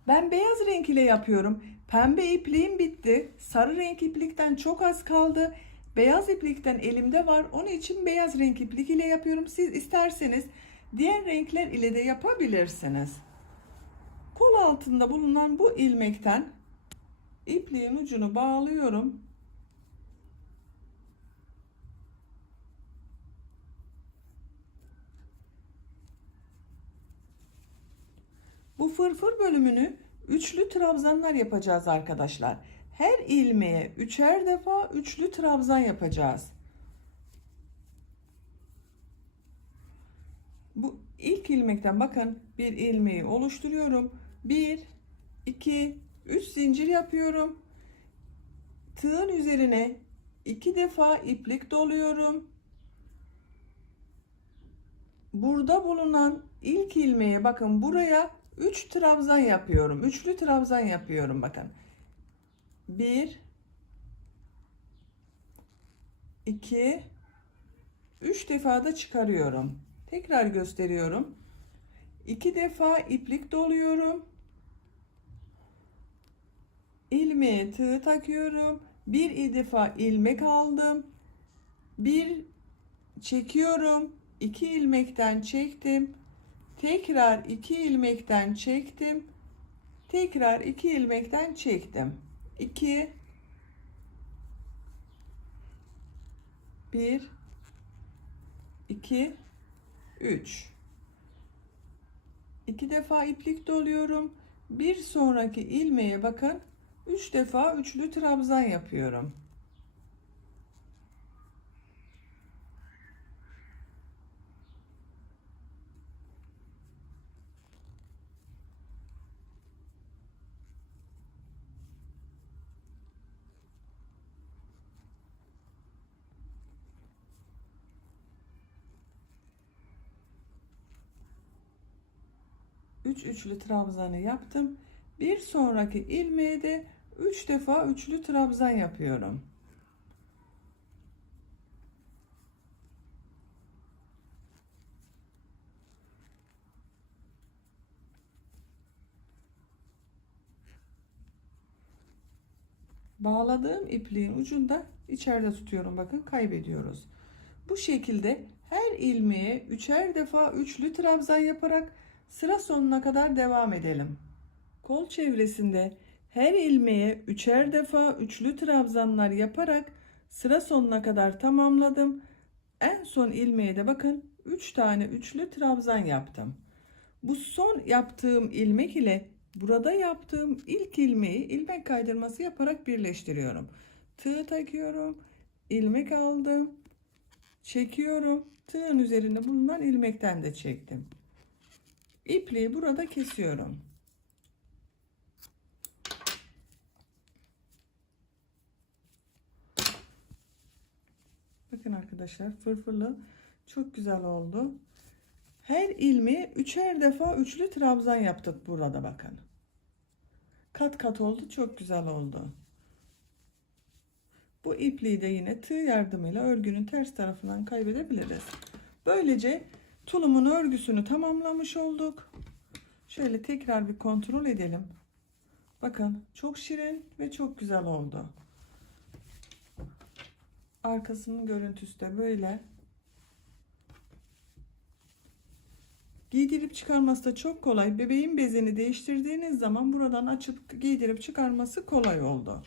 Ben beyaz renk ile yapıyorum. Pembe ipliğim bitti. Sarı renk iplikten çok az kaldı. Beyaz iplikten elimde var. Onun için beyaz renk iplik ile yapıyorum. Siz isterseniz diğer renkler ile de yapabilirsiniz. Kol altında bulunan bu ilmekten ipliğin ucunu bağlıyorum. Bu fırfır bölümünü üçlü trabzanlar yapacağız arkadaşlar. Her ilmeğe üçer defa üçlü trabzan yapacağız. Bu ilk ilmekten bakın bir ilmeği oluşturuyorum. 1, 2, 3 zincir yapıyorum. Tığın üzerine 2 defa iplik doluyorum. Burada bulunan ilk ilmeğe bakın, buraya 3 trabzan yapıyorum. Üçlü trabzan yapıyorum bakın. 1 2 3 defa da çıkarıyorum. Tekrar gösteriyorum. 2 defa iplik doluyorum. İlmeğe tığ takıyorum. Bir defa ilmek aldım. Bir çekiyorum. 2 ilmekten çektim. Tekrar 2 ilmekten çektim. Tekrar 2 ilmekten çektim. 2 1 2 3 2 defa iplik doluyorum. Bir sonraki ilmeğe bakın, 3 defa üçlü trabzan yapıyorum. Üçlü trabzanı yaptım. Bir sonraki ilmeğe de 3 defa üçlü trabzan yapıyorum. Bağladığım ipliğin ucunda içeride tutuyorum, bakın kaybediyoruz. Bu şekilde her ilmeğe üçer defa üçlü trabzan yaparak sıra sonuna kadar devam edelim. Kol çevresinde her ilmeğe üçer defa üçlü trabzanlar yaparak sıra sonuna kadar tamamladım. En son ilmeğe de bakın 3 tane üçlü trabzan yaptım. Bu son yaptığım ilmek ile burada yaptığım ilk ilmeği ilmek kaydırması yaparak birleştiriyorum. Tığ takıyorum, ilmek aldım, çekiyorum. Tığın üzerinde bulunan ilmekten de çektim. İpliği burada kesiyorum. Bakın arkadaşlar, fırfırlı çok güzel oldu. Her ilmeğe üçer defa üçlü trabzan yaptık burada, bakın. Kat kat oldu, çok güzel oldu. Bu ipliği de yine tığ yardımıyla örgünün ters tarafından kaybedebiliriz. Böylece tulumun örgüsünü tamamlamış olduk. Şöyle tekrar bir kontrol edelim. Bakın çok şirin ve çok güzel oldu. Arkasının görüntüsü de böyle. Giydirip çıkarması da çok kolay. Bebeğin bezini değiştirdiğiniz zaman buradan açıp giydirip çıkarması kolay oldu.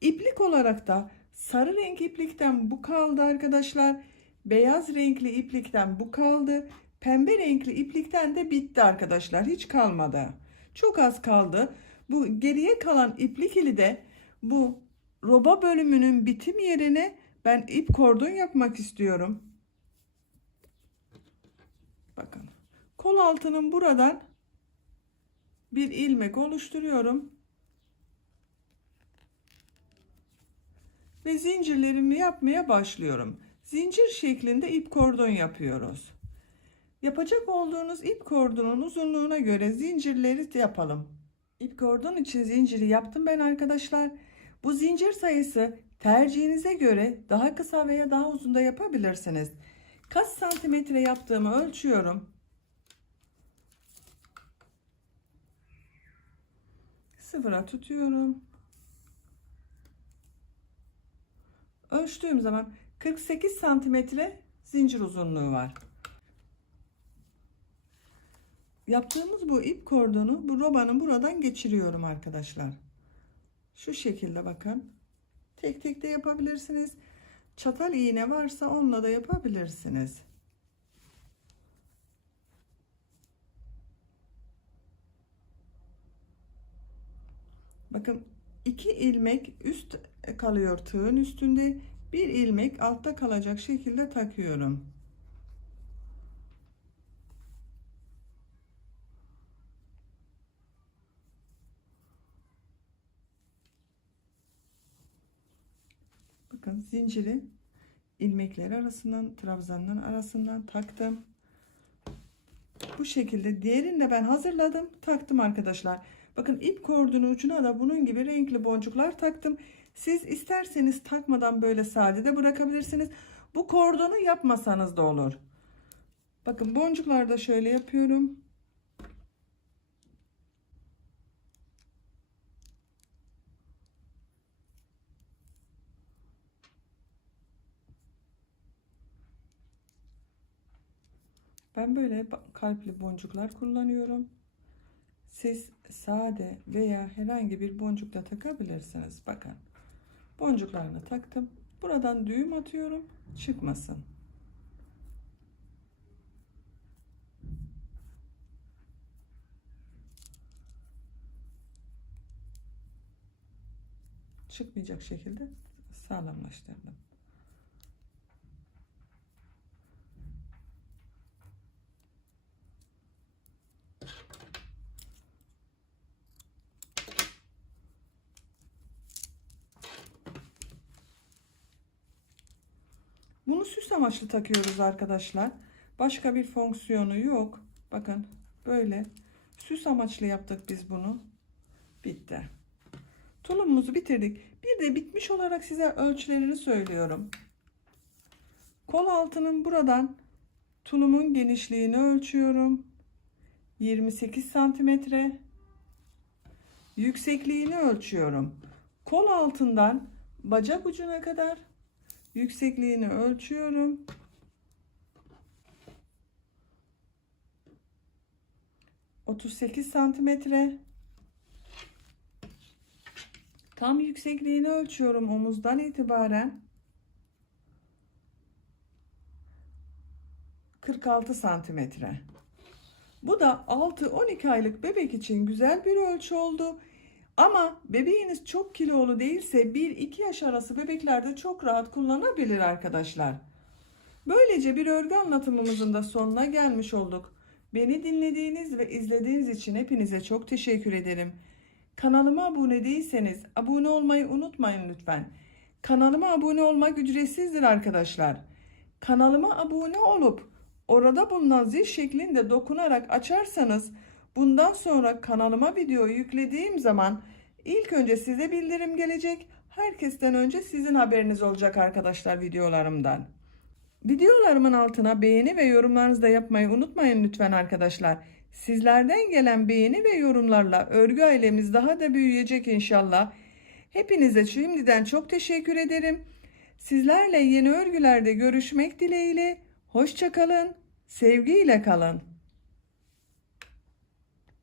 İplik olarak da sarı renk iplikten bu kaldı arkadaşlar. Beyaz renkli iplikten bu kaldı. Pembe renkli iplikten de bitti arkadaşlar. Hiç kalmadı. Çok az kaldı. Bu geriye kalan iplik ili de bu roba bölümünün bitim yerine ben ip kordon yapmak istiyorum. Bakın. Kol altının buradan bir ilmek oluşturuyorum. Ve zincirlerimi yapmaya başlıyorum. Zincir şeklinde ip kordon yapıyoruz. Yapacak olduğunuz ip kordonun uzunluğuna göre zincirleri yapalım. İp kordon için zinciri yaptım ben arkadaşlar. Bu zincir sayısı tercihinize göre daha kısa veya daha uzun da yapabilirsiniz. Kaç santimetre yaptığımı ölçüyorum. Sıfıra tutuyorum. Ölçtüğüm zaman 48 santimetre zincir uzunluğu var. Yaptığımız bu ip kordonu bu robanın buradan geçiriyorum arkadaşlar. Şu şekilde bakın. Tek tek de yapabilirsiniz. Çatal iğne varsa onunla da yapabilirsiniz. Bakın 2 ilmek üst kalıyor tığın üstünde. Bir ilmek altta kalacak şekilde takıyorum. bakın zinciri ilmekler arasından, trabzanların arasından taktım. Bu şekilde diğerini de ben hazırladım, taktım arkadaşlar. Bakın ip kordunun ucuna da bunun gibi renkli boncuklar taktım. Siz isterseniz takmadan böyle sade de bırakabilirsiniz. Bu kordonu yapmasanız da olur. Bakın boncukları da şöyle yapıyorum. Ben böyle kalpli boncuklar kullanıyorum. Siz sade veya herhangi bir boncuk da takabilirsiniz. Bakın boncuklarını taktım. Buradan düğüm atıyorum, çıkmasın. Çıkmayacak şekilde sağlamlaştırdım. Bunu süs amaçlı takıyoruz arkadaşlar. Başka bir fonksiyonu yok. Bakın böyle süs amaçlı yaptık biz bunu. Bitti. Tulumumuzu bitirdik. Bir de bitmiş olarak size ölçülerini söylüyorum. Kol altının buradan tulumun genişliğini ölçüyorum. 28 santimetre. Yüksekliğini ölçüyorum. Kol altından bacak ucuna kadar yüksekliğini ölçüyorum. 38 santimetre. Tam yüksekliğini ölçüyorum omuzdan itibaren. 46 santimetre. Bu da 6-12 aylık bebek için güzel bir ölçü oldu. Ama bebeğiniz çok kilolu değilse 1-2 yaş arası bebeklerde çok rahat kullanabilir arkadaşlar. Böylece bir örgü anlatımımızın da sonuna gelmiş olduk. Beni dinlediğiniz ve izlediğiniz için hepinize çok teşekkür ederim. Kanalıma abone değilseniz abone olmayı unutmayın lütfen. Kanalıma abone olmak ücretsizdir arkadaşlar. Kanalıma abone olup orada bulunan zil şeklinde dokunarak açarsanız bundan sonra kanalıma video yüklediğim zaman ilk önce size bildirim gelecek. Herkesten önce sizin haberiniz olacak arkadaşlar videolarımdan. Videolarımın altına beğeni ve yorumlarınızı da yapmayı unutmayın lütfen arkadaşlar. Sizlerden gelen beğeni ve yorumlarla örgü ailemiz daha da büyüyecek inşallah. Hepinize şimdiden çok teşekkür ederim. Sizlerle yeni örgülerde görüşmek dileğiyle. Hoşça kalın, sevgiyle kalın.